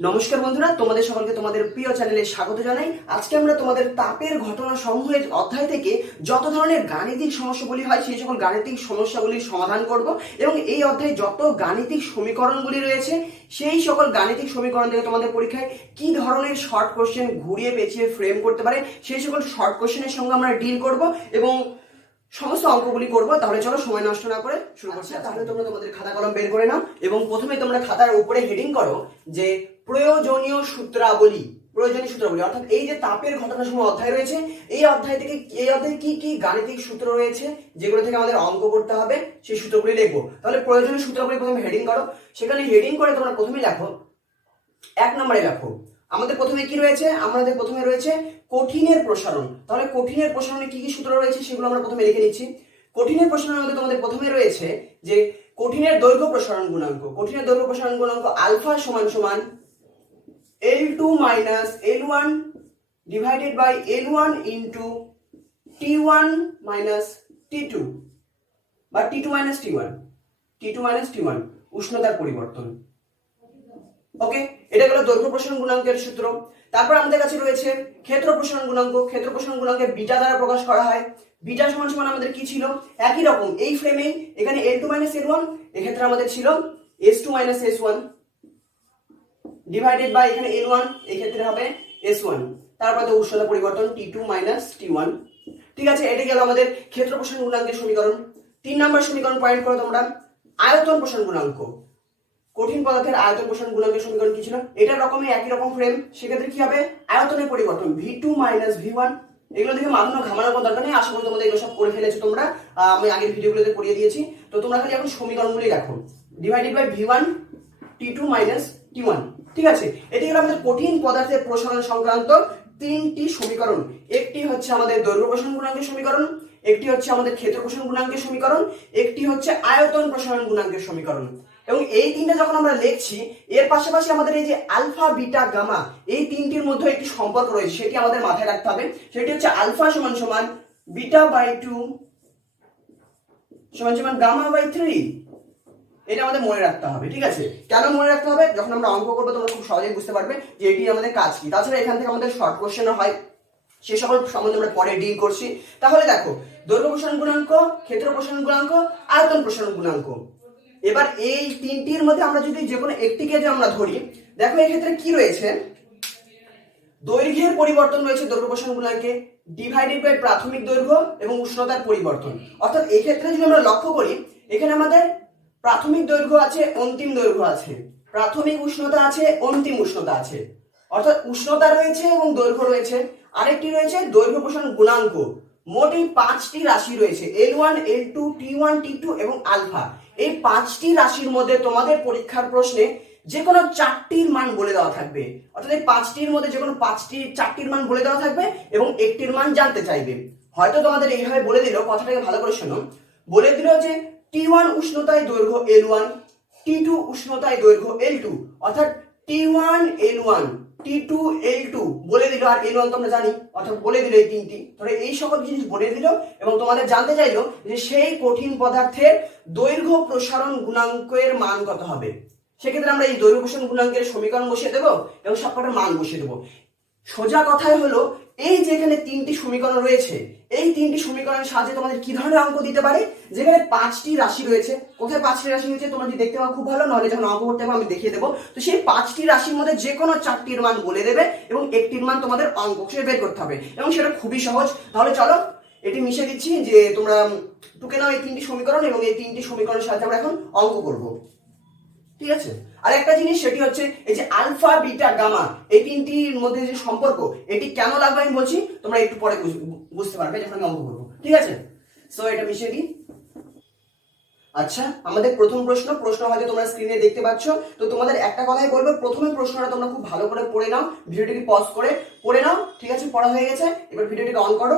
নমস্কার বন্ধুরা, তোমাদের সকলকে তোমাদের প্রিয় চ্যানেলে স্বাগত জানাই। আজকে আমরা তোমাদের তাপের ঘটনা সমূহের অধ্যায় থেকে যত ধরনের গাণিতিক সমস্যাগুলি হয় সেই সকল গাণিতিক সমস্যাগুলির সমাধান করব এবং এই অধ্যায়ে যত গাণিতিক সমীকরণগুলি রয়েছে সেই সকল গাণিতিক সমীকরণ থেকে তোমাদের পরীক্ষায় কি ধরনের শর্ট কোশ্চেন ঘুরিয়ে পেঁচিয়ে ফ্রেম করতে পারে সেই সকল শর্ট কোশ্চেনের সঙ্গে আমরা ডিল করব এবং সমস্ত অঙ্কগুলি করবো। তাহলে চলো সময় নষ্ট না করে শুরু করছি। তাহলে তোমরা তোমাদের খাতা কলম বের করে নাও এবং প্রথমে তোমরা খাতার উপরে হেডিং করো যে প্রয়োজনীয় সূত্রাবলী। প্রয়োজনীয় সূত্রাবলী অর্থাৎ এই যে তাপের ঘটনা সমূহ অধ্যায় রয়েছে, এই অধ্যায় কি কি গাণিতিক সূত্র রয়েছে যেগুলো থেকে আমাদের অঙ্ক করতে হবে সেই সূত্রগুলি লিখবো। তাহলে প্রয়োজনীয় সূত্রাবলী প্রথমে হেডিং করো। সেখানে হেডিং করে তোমরা প্রথমে লেখো, 1 নম্বরে লেখো আমাদের প্রথমে কি রয়েছে, আমাদের প্রথমে রয়েছে কঠিনের প্রসারণ। তাহলে কঠিনের প্রসারণে কি কি সূত্র রয়েছে সেগুলো আমরা প্রথমে লিখে নিচ্ছি। কঠিনের প্রসারণের মধ্যে তোমাদের প্রথমে রয়েছে যে কঠিনের দৈর্ঘ্য প্রসারণ গুণাঙ্ক। কঠিনের দৈর্ঘ্য প্রসারণ গুণাঙ্ক আলফা সমান সমান L2 minus L1 divided by L1 into T1 minus T2 বা T2 মাইনাস T1 উষ্ণতার পরিবর্তন। ওকে, এটা গেল দৈর্ঘ্য প্রসারণ গুণাঙ্কের সূত্র। তারপর আমাদের কাছে রয়েছে ক্ষেত্র প্রসারণ গুণাঙ্ক। ক্ষেত্র প্রসারণ গুণাঙ্কে বিটা দ্বারা প্রকাশ করা হয়। বিটা সমান সমান আমাদের কি ছিল, একই রকম এই ফ্রেমেই এখানে L2 মাইনাস L1, এক্ষেত্রে আমাদের ছিল S2 minus S1 divided by এখানে L1, এই ক্ষেত্রে হবে S1। তারপর তো উষ্ণতা পরিবর্তন T2 মাইনাস T1। ঠিক আছে, এটা গেল আমাদের ক্ষেত্র প্রসারণ গুণাঙ্কের সমীকরণ। 3 নম্বর সমীকরণ পয়েন্ট করো তোমরা, আয়তন প্রসারণ গুণাঙ্ক। কঠিন পদার্থের আয়তন প্রসারণ গুণাঙ্কের সমীকরণ কি ছিল, এটার রকমই একই রকম ফ্রেম। সেক্ষেত্রে কি হবে, আয়তনের পরিবর্তন V2 মাইনাস V1। এগুলো দেখে মাথানো ঘামানোর কোনো দরকার নেই, আশা করি তোমাদের এগুলো সব করে ফেলেছো তোমরা, আমি আগের ভিডিওগুলোতে পড়িয়ে দিয়েছি। তো তোমরা খালি এখন সমীকরণগুলি রাখো, divided by V1 T2 minus T1। ঠিক আছে, এটি হলো আমাদের কঠিন পদার্থের প্রসারণ সংক্রান্ত 3টি সমীকরণ। একটি হচ্ছে আমাদের দৈর্ঘ্য প্রসারণ গুণাঙ্কের সমীকরণ, একটি হচ্ছে আমাদের ক্ষেত্র প্রসারণ গুণাঙ্কের সমীকরণ, একটি হচ্ছে আয়তন প্রসারণ গুণাঙ্কের সমীকরণ। এবং এই তিনটা যখন আমরা লিখছি, এর পাশাপাশি আমাদের এই যে আলফা বিটা গামা, এই তিনটির মধ্যে একটি সম্পর্ক রয়েছে, সেটি আমাদের মাথায় রাখতে হবে। সেটি হচ্ছে আলফা সমান সমান বিটা বাই 2 সমান সমান গামা বাই 3। এটা আমাদের মনে রাখতে হবে। ঠিক আছে, কেন মনে রাখতে হবে, যখন আমরা অঙ্ক করবো তোমরা খুব সহজেই বুঝতে পারবে যে এটি আমাদের কাজ কি। তাছাড়া এখান থেকে আমাদের শর্ট কোশ্চেনও হয়, সে সকল সম্বন্ধে আমরা পরে ডিল করছি। তাহলে দেখো, দৈর্ঘ্য প্রসারণ গুণাঙ্ক, ক্ষেত্র প্রসারণ গুণাঙ্ক, আয়তন প্রসারণ গুণাঙ্ক। এবার এই তিনটির মধ্যে আমরা যদি যে কোনো একটিকে যে আমরা ধরি, দেখো এক্ষেত্রে কি রয়েছে, দৈর্ঘ্যের পরিবর্তন রয়েছে দৈর্ঘ্য প্রসারণ গুণাঙ্কে, ডিভাইডেড বাই প্রাথমিক দৈর্ঘ্য এবং উষ্ণতার পরিবর্তন। অর্থাৎ এই ক্ষেত্রে যদি আমরা লক্ষ্য করি, এখানে আমাদের প্রাথমিক দৈর্ঘ্য আছে, অন্তিম দৈর্ঘ্য আছে, প্রাথমিক উষ্ণতা আছে, অন্তিম উষ্ণতা আছে। অর্থাৎ উষ্ণতা রয়েছে এবং দৈর্ঘ্য রয়েছে। আরেকটি রয়েছে দৈর্ঘ্য প্রসারণ গুণাঙ্ক। মোট এই 5টি রাশি রয়েছে, L1 L2 T1 T2 এবং আলফা। এই 5টি রাশির মধ্যে তোমাদের পরীক্ষার প্রশ্নে যে কোনো 4টির মান বলে দেওয়া থাকবে। অর্থাৎ এই 5টির মধ্যে যে কোনো 4টির মান বলে দেওয়া থাকবে এবং একটির মান জানতে চাইবে। হয়তো তোমাদের এইভাবে বলে দিল, কথাটাকে ভালো করে শোনো, বলে দিল যে T1 উষ্ণতায় দৈর্ঘ্য L1, T2 উষ্ণতায় দৈর্ঘ্য L2। অর্থাৎ T1 L1 T2 L2 বলে দিল, আর L1 তো আমরা জানি, অর্থাৎ বলে দিল এই তিনটি। ধরে এই সকল জিনিস বলে দিল এবং তোমাদের জানতে চাইলো যে সেই কঠিন পদার্থের দৈর্ঘ্য প্রসারণ গুণাঙ্কের মান কত হবে। সেক্ষেত্রে আমরা এই দৈর্ঘ্য প্রসারণ গুণাঙ্কের সমীকরণ বসিয়ে দেবো এবং সবকটার মান বসিয়ে দেবো। সোজা কথাই হলো, এই যে এখানে 3টি সমীকরণ রয়েছে, এই 3টি সমীকরণের সাহায্যে তোমাদের কি ধরনের অঙ্ক দিতে পারে, যেখানে 5টি রাশি রয়েছে। কোথায় 5টি রাশি রয়েছে তোমরা যদি দেখতে পাও খুব ভালো, নাহলে যখন অঙ্ক করতে হবে আমি দেখিয়ে দেবো। তো সেই 5টি রাশির মধ্যে যে কোনো 4টির মান বলে দেবে এবং একটির মান তোমাদের অঙ্ক হিসেবে বের করতে হবে এবং সেটা খুবই সহজ। তাহলে চলো এটি মিশিয়ে দিচ্ছি, যে তোমরা টুকে নাও এই 3টি সমীকরণ এবং এই 3টি সমীকরণের সাহায্যে আমরা এখন অঙ্ক করব। ঠিক আছে, আর একটা জিনিস সেটি হচ্ছে এই যে আলফা বিটা গামা, এই তিনটির মধ্যে যে সম্পর্ক, এটি কেন লাগবে আমি বলছি, তোমরা একটু পরে বুঝতে পারবে যখন আমি অঙ্ক করবো। ঠিক আছে, সো এটা মিশিয়ে দিই। আচ্ছা, আমাদের প্রথম প্রশ্ন হয়তো তোমরা স্ক্রিনে দেখতে পাচ্ছ। তো তোমাদের একটা কথাই বলবো, প্রথমে প্রশ্নটা তোমরা খুব ভালো করে পড়ে নাও, ভিডিওটিকে পজ করে পড়ে নাও। ঠিক আছে, পড়া হয়ে গেছে, এবার ভিডিওটিকে অন করো,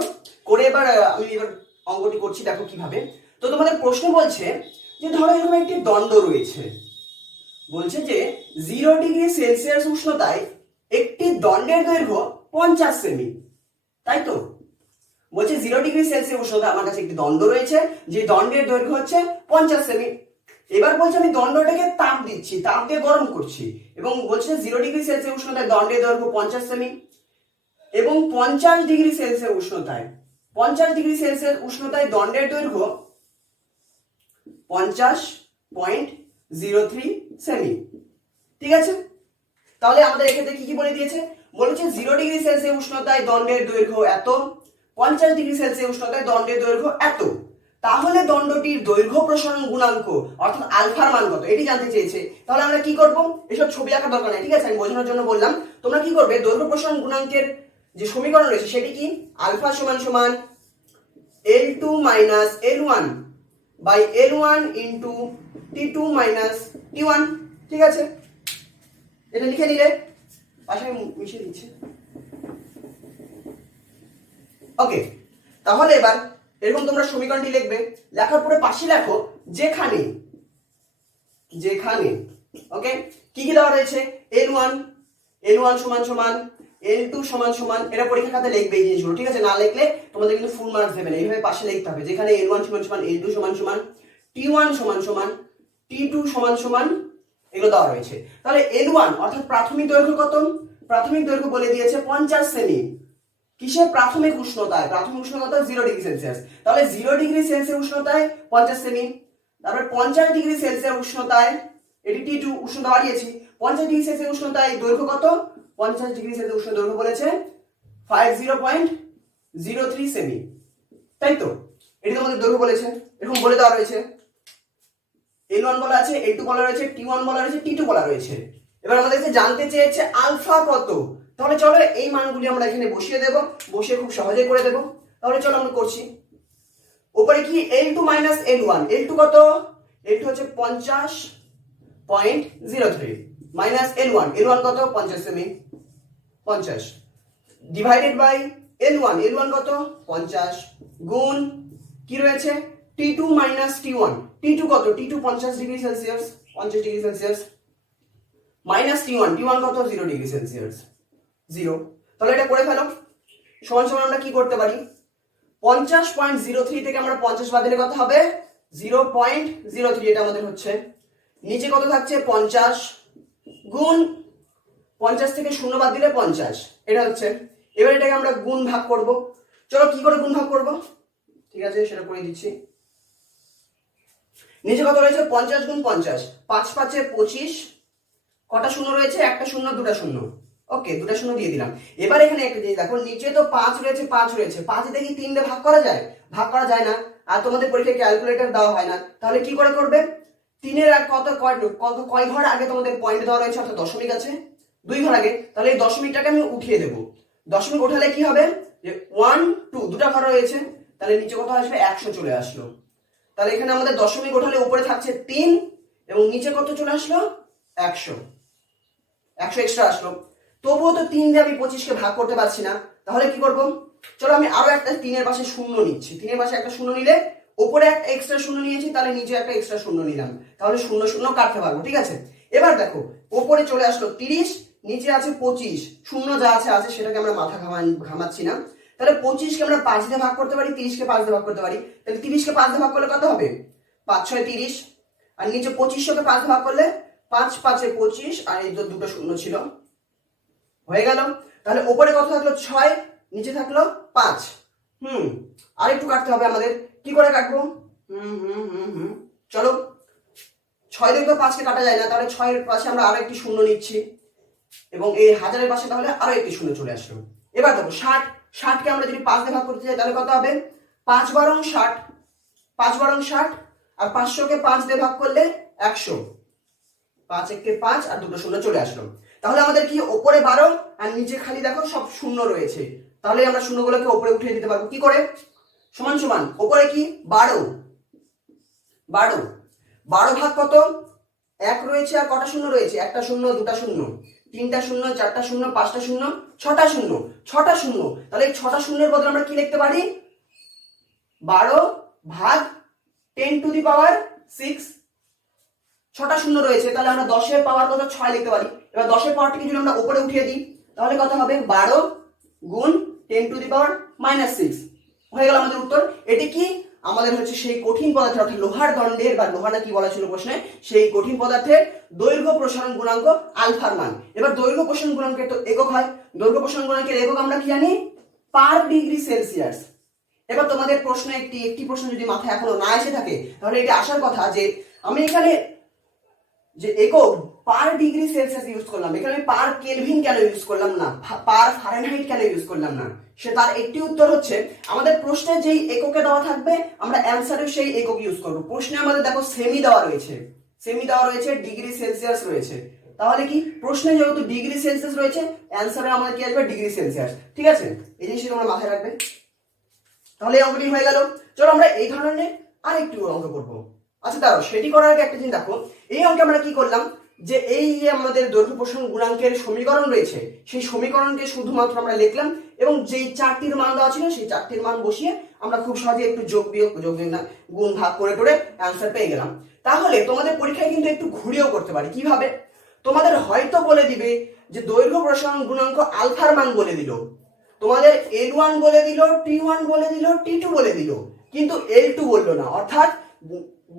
করে এবার আমি অঙ্কটি করছি, দেখো কিভাবে। তো তোমাদের প্রশ্ন বলছে যে ধরো এরকম একটি দণ্ড রয়েছে, বলছে যে 0 ডিগ্রি সেলসিয়াস উষ্ণতায় একটি দণ্ডের দৈর্ঘ্য 50 সেমি। তাই তো বলছে 0 ডিগ্রি সেলসিয়াস উষ্ণতা আমার কাছে একটি দণ্ড রয়েছে, যে দণ্ডের দৈর্ঘ্য হচ্ছে 50 সেমি। এবার বলছে আমি দণ্ডটাকে তাপ দিচ্ছি, তাপ দিয়ে গরম করছি, এবং বলছে 0 ডিগ্রি সেলসিয়াস উষ্ণতায় দণ্ডের দৈর্ঘ্য 50 সেমি এবং 50 ডিগ্রি সেলসিয়াস উষ্ণতায় 50 ডিগ্রি সেলসিয়াস উষ্ণতায় দণ্ডের দৈর্ঘ্য 50.03 সেমি। ঠিক আছে, তাহলে আমাদের এক্ষেত্রে কি কি বলে দিয়েছে, বলেছে 0 ডিগ্রি সেলসিয়াস উষ্ণতায় দণ্ডের দৈর্ঘ্য এত, 50 ডিগ্রি সেলসিয়াস উষ্ণতায় দণ্ডের দৈর্ঘ্য এত। তাহলে দণ্ডটির দৈর্ঘ্য প্রসারণ গুণাঙ্ক অর্থাৎ আলফার মান কত এটি জানতে চেয়েছে। তাহলে আমরা কি করব, এসব ছবি আঁকার দরকার নেই, ঠিক আছে, আমি বোঝানোর জন্য বললাম। তোমরা কি করবে, দৈর্ঘ্য প্রসারণ গুণাঙ্কের যে সমীকরণ রয়েছে সেটি কি, আলফা সমান সমান L2 minus L1 by L1 into T2 minus T1। ঠিক আছে, এটা লিখে নিলে, পাশে মিশিয়ে দিচ্ছি। ওকে, তাহলে এবার এরকম তোমরা সমীকরণটি লিখবে, লেখার পরে পাশে লেখো যেখানে যেখানে ওকে কি কি দেওয়া রয়েছে, L1 সমান সমান L2 সমান সমান, এটা পরীক্ষার খাতায় লিখবে এই জিনিসগুলো, ঠিক আছে, না লিখলে তোমাদের কিন্তু ফুল মার্কস দেবে না, এইভাবে পাশে লিখতে হবে। যেখানে L1 সমান সমান L2 সমান সমান T1 সমান সমান T2 সমান সমান এগুলো দেওয়া রয়েছে। তাহলে L1 অর্থাৎ প্রাথমিক দৈর্ঘ্য কত, প্রাথমিক দৈর্ঘ্য বলে দিয়েছে 50 সেমি, কিসের, প্রাথমিক উষ্ণতায়, প্রাথমিক উষ্ণতা 0 ডিগ্রি সেলসিয়াস, তাহলে 0 ডিগ্রি সেলসিয়াস উষ্ণতায় 50 সেমি। তারপরে 50 ডিগ্রি সেলসিয়াস উষ্ণতায়, এটি T2 উষ্ণতা বাড়িয়েছি, 50 ডিগ্রি সেলসিয়াস উষ্ণতায় দৈর্ঘ্য কত, 50 ডিগ্রি সেলসিয়াস উষ্ণ দৈর্ঘ্য বলেছে 50.03 সেমি, তাই তো, এটি তোমাদের দৈর্ঘ্য বলেছে, এরকম বলে দেওয়া রয়েছে। L1 বলা আছে, L2 বলা রয়েছে, T1 বলা রয়েছে, T2 বলা রয়েছে। এবার আমাদেরকে জানতে চেয়েছে আলফা কত, তাহলে চলো এই মানগুলি আমরা এখানে বসিয়ে দেব, বসিয়ে খুব সহজে করে দেব। তাহলে চলো আমরা করছি, উপরে কি L2 মাইনাস L1, L2 কত, L2 হচ্ছে 50.03 মাইনাস L1 কত 50 সেমি, 50 ডিভাইডেড বাই L1 কত 50 গুণ কি রয়েছে T2 মাইনাস T1, T2 কত, T2 50 degree Celsius, 50 degree Celsius minus T1 কত 0 ডিগ্রি সেলসিয়াস, 0। তাহলে এটা করে ফেলো, সমান সমান আমরা কি করতে পারি, 50.03 থেকে আমরা 50 বাদ দিলে কত হবে 0.03, এটা আমাদের হচ্ছে, নিচে কত থাকছে 50 গুণ 50 থেকে 0 বাদ দিলে 50, এটা হচ্ছে। এবার এটাকে আমরা গুণ ভাগ করব, চলো কি করে গুণ ভাগ করব, ঠিক আছে সেটা করে দিচ্ছি। নিচে কত রয়েছে 50 গুণ 50, 5 5 25, কটা শূন্য রয়েছে, একটা শূন্য দুটা শূন্য, ওকে দুটা শূন্য দিয়ে দিলাম। এবার এখানে একটা জিনিস দেখো, নিচে তো 5 রয়েছে, 5 দিয়ে কি 3 দিয়ে ভাগ করা যায়, ভাগ করা যায় না, আর তোমাদের পরীক্ষায় ক্যালকুলেটর দেওয়া হয় না, তাহলে কি করে করবে, 3 এর কত কয় ঘর আগে তোমাদের পয়েন্ট দেওয়া রয়েছে, অর্থাৎ দশমিক আছে 2 ঘর আগে, তাহলে এই দশমিকটাকে আমি উঠিয়ে দেব, দশমিক উঠালে কি হবে যে 1 2 দুটা ঘর রয়েছে, তাহলে নিচে কত আসবে 100 চলে আসলো। তাহলে এখানে আমাদের দশমিক উঠালে উপরে থাকছে 3 এবং নিচে কত চলে আসলো 100 এক্সট্রা আসলো। তবুও তো 3 দিয়ে আমি 25 কে ভাগ করতে পারছি না, তাহলে কি করব, চলো আমি আরো একটা 3 এর পাশে শূন্য নিচ্ছি, 3 এর পাশে একটা শূন্য নিলে উপরে একটা এক্সট্রা শূন্য নিয়েছি, তাহলে নিচে একটা এক্সট্রা শূন্য নিলাম, তাহলে শূন্য শূন্য কাটতে পারবো, ঠিক আছে। এবার দেখো উপরে চলে আসলো 30, নিচে আছে 25, শূন্য যা আছে আছে সেটাকে আমরা মাথা ঘামাচ্ছি না, তাহলে 25 কে আমরা 5 দিয়ে ভাগ করতে পারি, 30 কে 5 দিয়ে ভাগ করতে পারি, তাহলে 30 কে 5 দিয়ে ভাগ করলে কত হবে 5 6 30, আর নিচে 2500 কে 5 দিয়ে ভাগ করলে 5 5 এ 25, আর এই তো দুটো শূন্য ছিল, হয়ে গেল। তাহলে উপরে কত থাকলো 6, নিচে থাকলো 5, আর একটু কাটতে হবে আমাদের, কি করে কাটবো, চলো 6 দিয়ে তো 5 কে কাটা যায় না, তাহলে 6 এর পাশে আমরা আরো একটি শূন্য নিচ্ছি এবং এই হাজারের পাশে তাহলে আরো একটি শূন্য চলে আসলো। এবার দেখো 60 কে আমরা যদি 5 দিয়ে ভাগ করতে যাই তাহলে কত হবে 5 12 60, 5 12 60, আর 500 কে 5 দিয়ে ভাগ করলে 100, 5 1 কে 5 আর দুটো শূন্য চলে আসলো। তাহলে আমাদের কি উপরে 12 আর নিচে খালি দেখো সব শূন্য রয়েছে, তাহলে আমরা শূন্যগুলোকে উপরে উঠিয়ে দিতে পারবো, কি করে, সমান সমান উপরে কি 12 ভাগ কত 1 রয়েছে, আর কটা শূন্য রয়েছে, একটা শূন্য দুটা শূন্য তিনটা শূন্য চারটা শূন্য পাঁচটা শূন্য ছটা শূন্য, তাহলে এই 6টা শূন্যের বদলে আমরা কি লিখতে পারি 12 ভাগ 10 টু দি পাওয়ার 6, 6টা শূন্য রয়েছে, তাহলে আমরা 10 এর পাওয়ার কত 6 লিখতে পারি। এবার 10 এর পাওয়ারটাকে যদি আমরা উপরে উঠিয়ে দিই তাহলে কত হবে 12 গুণ 10 টু দি পাওয়ার -6, হয়ে গেল আমাদের উত্তর। এটি কি আমাদের হচ্ছে সেই কঠিন পদার্থের অর্থাৎ লোহার দণ্ডের বা লোহাটা কি বলা ছিল প্রশ্নে, সেই কঠিন পদার্থের দৈর্ঘ্য প্রসারণ গুণাঙ্ক আলফার মান। এবার দৈর্ঘ্য প্রসারণ গুণাঙ্কের তো একক হয়, দৈর্ঘ্য প্রসারণ গুণাঙ্কের একক আমরা কি জানি, পার ডিগ্রি সেলসিয়াস। এবার তোমাদের প্রশ্নে একটি প্রশ্ন যদি মাথায় এখনো না এসে থাকে তাহলে এটা আসার কথা যে আমি এখানে যে একক পার ডিগ্রি সেলসিয়াস ইউজ করলাম, এখানে আমি পার কেলভিন কেন ইউজ করলাম না, পার ফারেনহাইট কেন ইউজ করলাম না, সে তার একটি উত্তর হচ্ছে আমাদের প্রশ্নে যেই এককে দেওয়া থাকবে আমরা অ্যানসারেও সেই একক ইউজ করব। প্রশ্নে আমাদের দেখো সেমি দেওয়া রয়েছে, ডিগ্রি সেলসিয়াস রয়েছে, তাহলে কি প্রশ্নে যেহেতু ডিগ্রি সেলসিয়াস রয়েছে অ্যানসারে আমাদের কি আসবে, ডিগ্রি সেলসিয়াস। ঠিক আছে, এই জিনিসটা তোমরা মাথায় রাখবে। তাহলে এই অঙ্কটি হয়ে গেল। চলো আমরা এই ধরনের আরেকটু অঙ্ক করবো। আচ্ছা দাঁড়াও, সেটি করার আগে একটা জিনিস দেখো, এই অঙ্কে আমরা কি করলাম যে এই যে আমাদের দৈর্ঘ্য প্রসারণ গুণাঙ্কের সমীকরণ রয়েছে সেই সমীকরণকে শুধুমাত্র আমরা লিখলাম এবং যেই চারটির মান দেওয়া ছিল সেই চারটির মান বসিয়ে আমরা খুব সহজে একটু যোগ বিয়োগ না গুণ ভাগ করে টোরে অ্যান্সার পেয়ে গেলাম। তাহলে তোমাদের পরীক্ষায় কিন্তু একটু ঘুরিয়েও করতে পারি। কিভাবে, তোমাদের হয়তো বলে দিবে যে দৈর্ঘ্য প্রসারণ গুণাঙ্ক আলফার মান বলে দিল, তোমাদের L1 বলে দিল, T1 বলে দিল, T2 বলে দিল, কিন্তু L2 বললো না, অর্থাৎ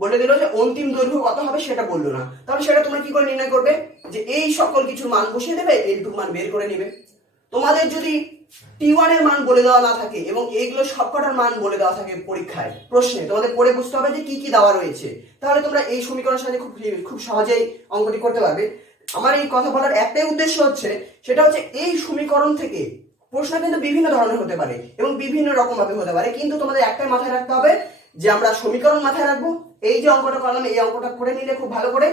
বলে দিল যে অন্তিম দৈর্ঘ্য কত হবে সেটা বললো না। তাহলে সেটা তোমরা কি করে নির্ণয় করবে, যে এই সকল কিছুর মান বসিয়ে দেবে, L2 মান বের করে নেবে। তোমাদের যদি T1 এর মান বলে দেওয়া না থাকে এবং এইগুলো সবকটার মান বলে দেওয়া থাকে পরীক্ষায় প্রশ্নে, তোমাদের পড়ে বুঝতে হবে যে কি কি দেওয়া রয়েছে, তাহলে তোমরা এই সমীকরণের সাহায্যে খুব সহজেই অঙ্কটি করতে পারবে। আমার এই কথা বলার একটাই উদ্দেশ্য হচ্ছে, সেটা হচ্ছে এই সমীকরণ থেকে প্রশ্ন কিন্তু বিভিন্ন ধরনের হতে পারে এবং বিভিন্ন রকম ভাবে হতে পারে, কিন্তু তোমাদের একটাই মাথায় রাখতে হবে যে আমরা সমীকরণ মাথায় রাখবো। এই যে অঙ্কটা করলাম এই অঙ্কটা করে নিলে খুব ভালো করে,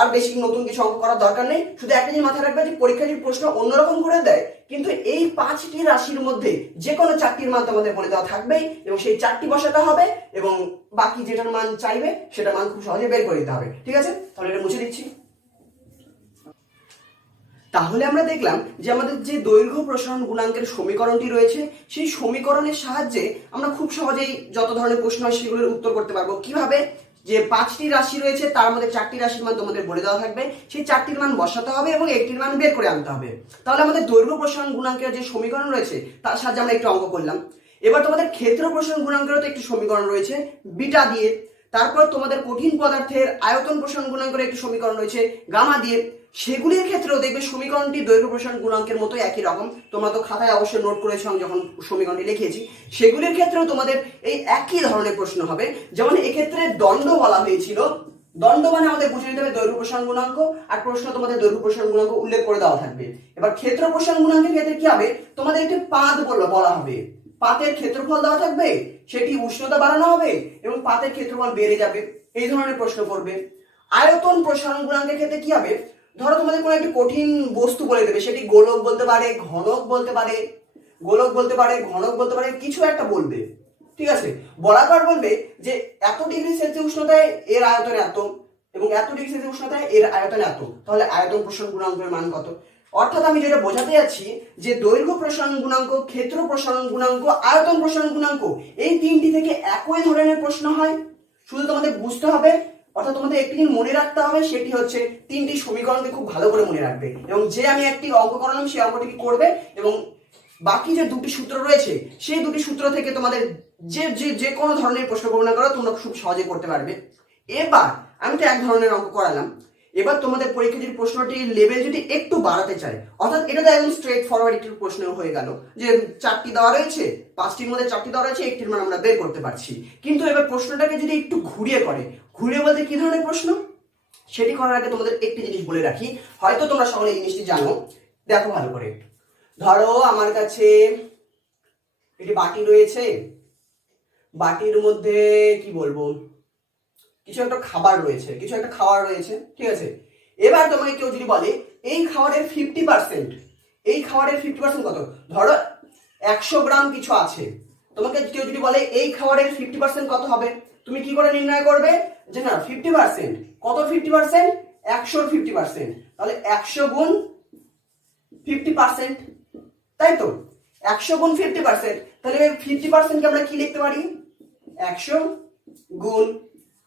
আর বেশি নতুন কিছু অঙ্ক করার দরকার নেই। শুধু একটা জিনিস মাথায় রাখবে যে পরীক্ষার প্রশ্ন অন্যরকম করে দেয়, কিন্তু এই 5টি রাশির মধ্যে যে কোনো 4টির মান তোমাদের বলে দেওয়া থাকবেই এবং সেই 4টি বসাতে হবে এবং বাকি যেটার মান চাইবে সেটার মান খুব সহজে বের করে দিতে হবে। ঠিক আছে, তাহলে এটা মুছে দিচ্ছি। তাহলে আমরা দেখলাম যে আমাদের যে দৈর্ঘ্য প্রসারণ গুণাঙ্কের সমীকরণটি রয়েছে সেই সমীকরণের সাহায্যে আমরা খুব সহজেই যত ধরনের প্রশ্ন হয় সেগুলোর উত্তর করতে পারবো। কিভাবে, যে 5টি রাশি রয়েছে তার মধ্যে 4টি রাশির মান তোমাদের বলে দেওয়া থাকবে, সেই 4টির মান বসাতে হবে এবং একটির মান বের করে আনতে হবে। তাহলে আমাদের দৈর্ঘ্য প্রসারণ গুণাঙ্কের যে সমীকরণ রয়েছে তার সাহায্যে আমরা একটু অঙ্ক করলাম। এবার তোমাদের ক্ষেত্র প্রসারণ গুণাঙ্কেরও তো একটি সমীকরণ রয়েছে বিটা দিয়ে, তারপর তোমাদের কঠিন পদার্থের আয়তন প্রসারণ গুণাঙ্কের একটি সমীকরণ রয়েছে গামা দিয়ে। সেগুলির ক্ষেত্রেও দেখবে সমীকরণটি দৈর্ঘ্য প্রসারণ গুণাঙ্কের মতো একই রকম। তোমরা তো খাতায় অবশ্যই নোট করেছো আমি যখন সমীকরণটি লিখেছি, সেগুলির ক্ষেত্রেও তোমাদের এই একই ধরনের প্রশ্ন হবে। যেমন এক্ষেত্রে দণ্ড বলা হয়েছিল, দণ্ড মানে আমাদের বুঝে নিতে হবে দৈর্ঘ্য প্রসারণ গুণাঙ্ক, আর প্রশ্ন তোমাদের দৈর্ঘ্য প্রসারণ গুণাঙ্ক উল্লেখ করে দেওয়া থাকবে। এবার ক্ষেত্র প্রসারণ গুণাঙ্কের ক্ষেত্রে কি হবে, তোমাদের একটি পাত বলা হবে, পাতের ক্ষেত্রফল দেওয়া থাকবে, সেটি উষ্ণতা বাড়ানো হবে এবং পাতের ক্ষেত্রফল বেড়ে যাবে, এই ধরনের প্রশ্ন করবে। আয়তন প্রসারণ গুণাঙ্কের ক্ষেত্রে কি হবে, ধরো তোমাদের কোনো একটি কঠিন বস্তু বলে দেবে, সেটি গোলক বলতে পারে, ঘনক বলতে পারে, কিছু একটা বলবে। ঠিক আছে, বলার পর বলবে যে এত ডিগ্রি সেলসিয়াস উষ্ণতায় এর আয়তন এত এবং এত ডিগ্রি সেলসিয়াস উষ্ণতায় এর আয়তন এত, তাহলে আয়তন প্রসারণ গুণাঙ্কের মান কত। অর্থাৎ আমি যেটা বোঝাতে যাচ্ছি যে দৈর্ঘ্য প্রসারণ গুণাঙ্ক, ক্ষেত্র প্রসারণ গুণাঙ্ক, আয়তন প্রসারণ গুণাঙ্ক এই 3টি থেকে একই ধরনের প্রশ্ন হয়। শুধু তোমাদের বুঝতে হবে, অর্থাৎ তোমাদের একটি জিনিস মনে রাখতে হবে, সেটি হচ্ছে 3টি সমীকরণকে খুব ভালো করে মনে রাখবে এবং যে আমি একটি অঙ্ক করালাম সেই অঙ্কটি করবে এবং বাকি যে 2টি সূত্র রয়েছে সেই 2টি সূত্র থেকে তোমাদের যে কোনো ধরনের প্রশ্ন গণনা করো তোমরা খুব সহজে করতে পারবে। এবার আমি তো এক ধরনের অঙ্ক করালাম, এবার তোমাদের পরীক্ষার প্রশ্নটির লেভেল যদি একটু বাড়াতে চায়, অর্থাৎ এটা তো একদম স্ট্রেট ফরওয়ার্ড একটি প্রশ্ন হয়ে গেল যে 4টি দেওয়া রয়েছে, 5টির মধ্যে 4টি দেওয়া রয়েছে, একটির মান আমরা বের করতে পারছি, কিন্তু এবার প্রশ্নটাকে যদি একটু ঘুরিয়ে বলতে কি ধরনের প্রশ্ন, সেটি করার আগে তোমাদের একটি জিনিস বলে রাখি, হয়তো তোমরা সকলে এই জিনিসটি জানো, দেখো ভালো করে। ধরো আমার কাছে একটি বাটি রয়েছে, বাটির মধ্যে কি বলবো, কিছু একটা খাবার রয়েছে, ঠিক আছে। এবার তোমাকে কেউ যদি বলে এই খাবারের 50% কত, ধরো 100 গ্রাম কিছু আছে, তোমাকে কেউ যদি বলে এই খাবারের 50% কত হবে, তুমি কি করে নির্ণয় করবে যে না 50% কত, 50% 100 50%, তাহলে 100 গুণ 50%, তাই তো 100 গুণ 50%, তাহলে 50% কে আমরা কি লিখতে পারি, 100 গুণ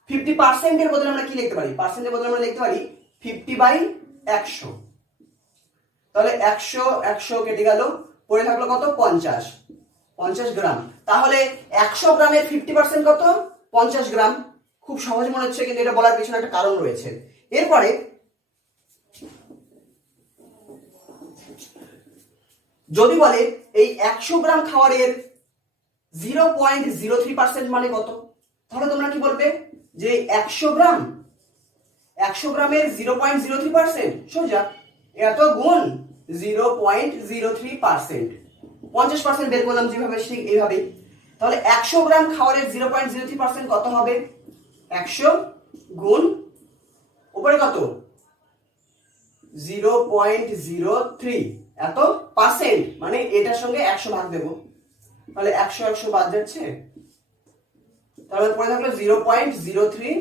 50% এর বদলে আমরা কি লিখতে পারি, পার্সেন্টের বদলে আমরা লিখতে পারি 50/100, তাহলে 100 কেটে গেল, পড়ে থাকলো কত 50, 50 গ্রাম। তাহলে 100 গ্রামের 50% কত? 50 গ্রাম। খুব সহজ মনে হচ্ছে, কিন্তু এটা বলার পিছনে একটা কারণ রয়েছে। এরপরে যদি বলে এই 100 গ্রাম খাবারের 0.03% মানে কত, তাহলে তোমরা কি বলবে যে 100 গ্রামের 0.03%, সোজা এত গুণ 0.03%, 50% বের করলাম যেভাবে ঠিক এইভাবেই। তাহলে 100 গ্রাম খাবারের 0.03% কত হবে? 100 গুণ উপরে কত? 0.03, এত পার্সেন্ট, মানে এটার সঙ্গে 100 ভাগ দেবো, তাহলে 100 বাদ যাচ্ছে, তাহলে পরে থাকলো 0.03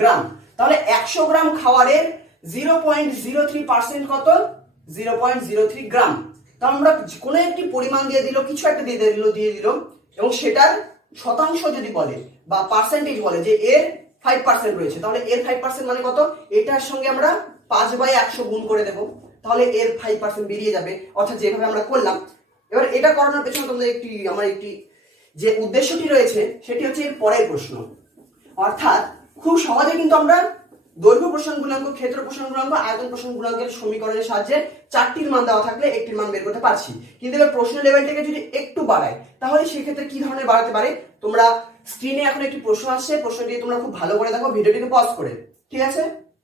গ্রাম। তাহলে 100 গ্রাম খাবারের 0.03% কত? 0.03 গ্রাম। তাহলে আমরা কোনো একটি পরিমাণ দিয়ে দিল, কিছু একটা দিয়ে দিল, এবং সেটার শতাংশ যদি বলে বা পার্সেন্টেজ বলে যে এর 5% রয়েছে, তাহলে এর 5% মানে কত? এটার সঙ্গে আমরা 5/100 গুণ করে দেব, তাহলে এর 5% বেরিয়ে যাবে, অর্থাৎ যেভাবে আমরা করলাম। এবার এটা করানোর পেছনে তোমাদের আমার একটি যে উদ্দেশ্যটি রয়েছে সেটি হচ্ছে এর পরের প্রশ্ন। অর্থাৎ খুব সহজে কিন্তু আমরা দৈর্ঘ্য প্রসারণ গুণাঙ্ক, ক্ষেত্র প্রসারণ গুণাঙ্ক, আয়তন প্রসারণ গুণাঙ্কের সমীকরণের সাহায্যে 4টির মান দেওয়া থাকলে একটির মান বের করতে পারছি। কিন্তু এবার প্রশ্ন লেভেলটাকে যদি একটু বাড়ায়, তাহলে সেক্ষেত্রে কি ধরনের বাড়াতে পারে? তোমরা স্ক্রিনে এখন একটি প্রশ্ন আসছে, প্রশ্নটি তোমরা খুব ভালো করে দেখো, ভিডিওটিকে পজ করে, ঠিক আছে?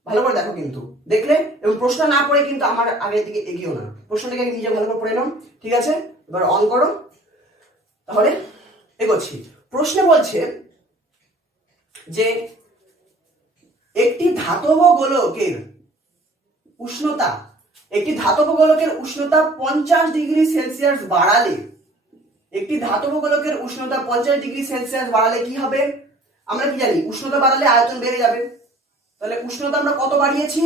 ভালো করে দেখো, কিন্তু দেখলে এবং প্রশ্ন না পড়ে কিন্তু আমার আগের দিকে এগিয়েও না, প্রশ্নটাকে নিজে ভালো করে পড়ে নাও, ঠিক আছে? এবার অন করো, তাহলে এগোচ্ছি। প্রশ্নে বলছে যে একটি ধাতব গোলকের উষ্ণতা 50 ডিগ্রি সেলসিয়াস বাড়ালে, একটি ধাতব গোলকের উষ্ণতা 50 ডিগ্রি সেলসিয়াস বাড়ালে কি হবে? আমরা কি জানি, উষ্ণতা বাড়ালে আয়তন বেড়ে যাবে। তাহলে উষ্ণতা আমরা কত বাড়িয়েছি?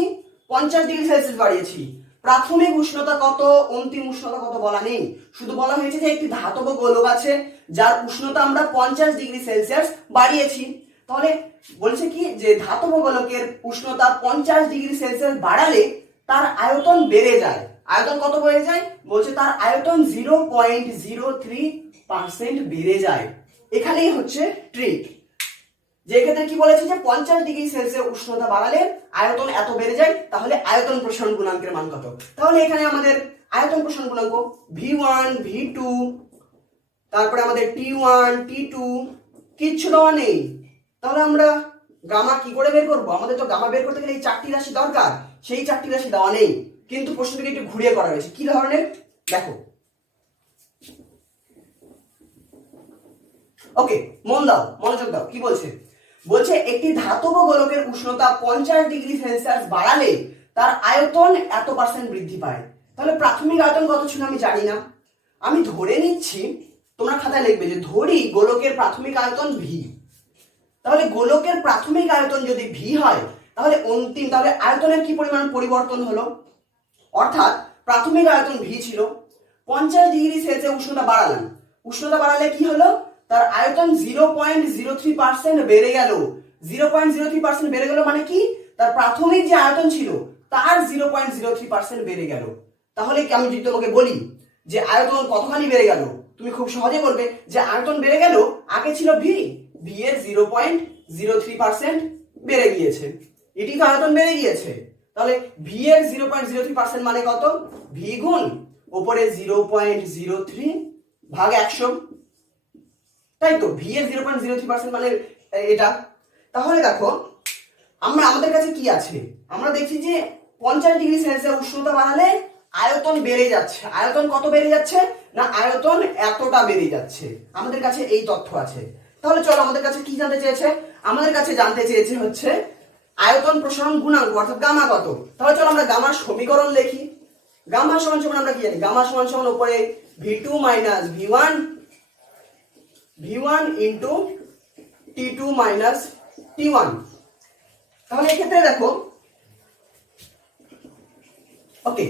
50 ডিগ্রি সেলসিয়াস বাড়িয়েছি। প্রাথমিক উষ্ণতা কত, অন্তিম উষ্ণতা কত বলা নেই, শুধু বলা হয়েছে যে একটি ধাতব গোলক আছে যার উষ্ণতা আমরা 50 ডিগ্রি সেলসিয়াস বাড়িয়েছি। তাহলে বলছে কি যে ধাতব গোলকের উষ্ণতা 50 ডিগ্রি সেলসিয়াস বাড়ালে তার আয়তন বেড়ে যায়। আয়তন কত বেড়ে যায়? বলছে তার আয়তন 0.03% বেড়ে যায়। এখানেই হচ্ছে ট্রিক, যে ক্ষেত্রে কি বলেছে যে 50 ডিগ্রি সেলসিয়াস উষ্ণতা বাড়ালে আয়তন এত বেড়ে যায়, তাহলে আয়তন প্রসারণ গুণাঙ্কের মান কত? তাহলে এখানে আমাদের আয়তন প্রসারণ গুণাঙ্ক V1 V2, তারপরে আমাদের T1 T2 কিচ্ছু দেওয়া নেই। তাহলে আমরা গামা কি করে বের করব? আমাদের তো গামা বের করতে গেলে এই 4টি রাশি দরকার, সেই 4টি রাশি দেওয়া নেই, কিন্তু প্রশ্নটিকে একটু ঘুরিয়ে করা হয়েছে। কি ধরনের দেখো, ওকে, মনোযোগ দাও, কি বলছে? বলছে একটি ধাতব গোলকের উষ্ণতা 50 ডিগ্রি সেলসিয়াস বাড়ালে তার আয়তন এত % বৃদ্ধি পায়। তাহলে প্রাথমিক আয়তন কত ছিল আমি জানি না, আমি ধরে নিচ্ছি, তোমরা খাতায় লিখবে যে ধরি গোলকের প্রাথমিক আয়তন V। তাহলে গোলকের প্রাথমিক আয়তন যদি V হয়, তাহলে আয়তনের কি পরিমাণ পরিবর্তন হলো? অর্থাৎ প্রাথমিক আয়তন V ছিল, 50 ডিগ্রি সেলসিয়াস উষ্ণতা বাড়ালে কি হলো? তার আয়তন 0.03% বেড়ে গেল। 0.03% বেড়ে গেল মানে কি? তার প্রাথমিক যে আয়তন ছিল তার 0.03% বেড়ে গেল। তাহলে কি আমি যদি তোমাকে বলি যে আয়তন কতখানি বেড়ে গেল, তুমি খুব সহজে বলবে যে আয়তন বেড়ে গেল, আগে ছিল V এর 0.03% বেড়ে গিয়েছে, এটি তো আয়তন বেড়ে গিয়েছে। তাহলে V এর 0.03% মানে কত? V গুণ উপরে 0.03 ভাগ 100, তাই তো? V এর 0.03% মানে এটা। তাহলে দেখো আমাদের কাছে কি আছে, আমরা দেখছি যে 50 ডিগ্রি সেলসিয়াস উষ্ণতা বাড়ালে আয়তন বেড়ে যাচ্ছে। আয়তন কত বেড়ে যাচ্ছে? না আয়তন এতটা বেড়ে যাচ্ছে, আমাদের কাছে এই তথ্য আছে। তাহলে চলো, আমাদের কাছে কি জানতে চেয়েছে? আমাদের কাছে জানতে চেয়েছে হচ্ছে আয়তন প্রসারণ গুণাঙ্ক, অর্থাৎ গামা কত। তাহলে চলো আমরা গামার সমীকরণ লিখি। গামা সমান সমান আমরা কি জানি? গামা সমান সমান উপরে V2 minus V1 into T2 minus T1। তাহলে এক্ষেত্রে দেখো, ওকে,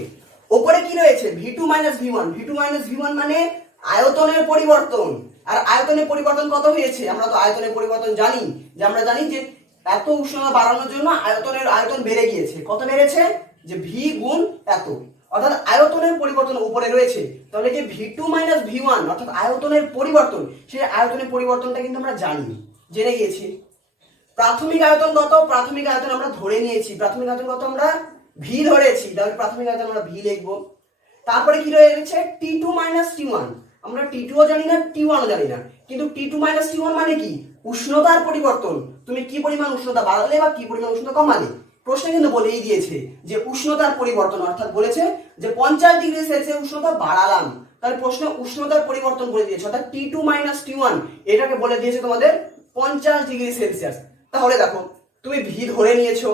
উপরে কি রয়েছে? V2 মাইনাস V1 মানে আয়তনের পরিবর্তন। আর আয়তনের পরিবর্তন কত হয়েছে? আমরা তো আয়তনের পরিবর্তন জানি, যে আমরা জানি যে এত উষ্ণতা বাড়ানোর জন্য আয়তন বেড়ে গিয়েছে। কত বেড়েছে? যে V গুণ এত। অর্থাৎ আয়তনের পরিবর্তন উপরে রয়েছে, তাহলে যে V2 মাইনাস V1 অর্থাৎ আয়তনের পরিবর্তন, সেই আয়তনের পরিবর্তনটা কিন্তু আমরা জেনে গিয়েছি। প্রাথমিক আয়তন কত? প্রাথমিক আয়তন আমরা ধরে নিয়েছি, প্রাথমিক আয়তন কত? আমরা V ধরেছি, তাহলে প্রাথমিক আয়তন আমরা V লিখবো। তারপরে কি রয়েছে? T2 মাইনাস T1, আমরা T2 ও জানি না, T1 ও জানি না, কিন্তু T2 মাইনাস T1 মানে কি? উষ্ণতার পরিবর্তন। তুমি কি পরিমাণ উষ্ণতা বাড়ালে বা কি পরিমাণ উষ্ণতা কমালে, প্রশ্নে কিন্তু বলেই দিয়েছে যে উষ্ণতার পরিবর্তন, অর্থাৎ বলেছে যে 50 ডিগ্রি সেলসিয়াস উষ্ণতা বাড়ালাম, তাহলে প্রশ্নে উষ্ণতার পরিবর্তন বলে দিয়েছে, অর্থাৎ T2 মাইনাস T1 এটাকে বলে দিয়েছে তোমাদের 50 ডিগ্রি সেলসিয়াস। তাহলে দেখো তুমি V ধরে নিয়েছো,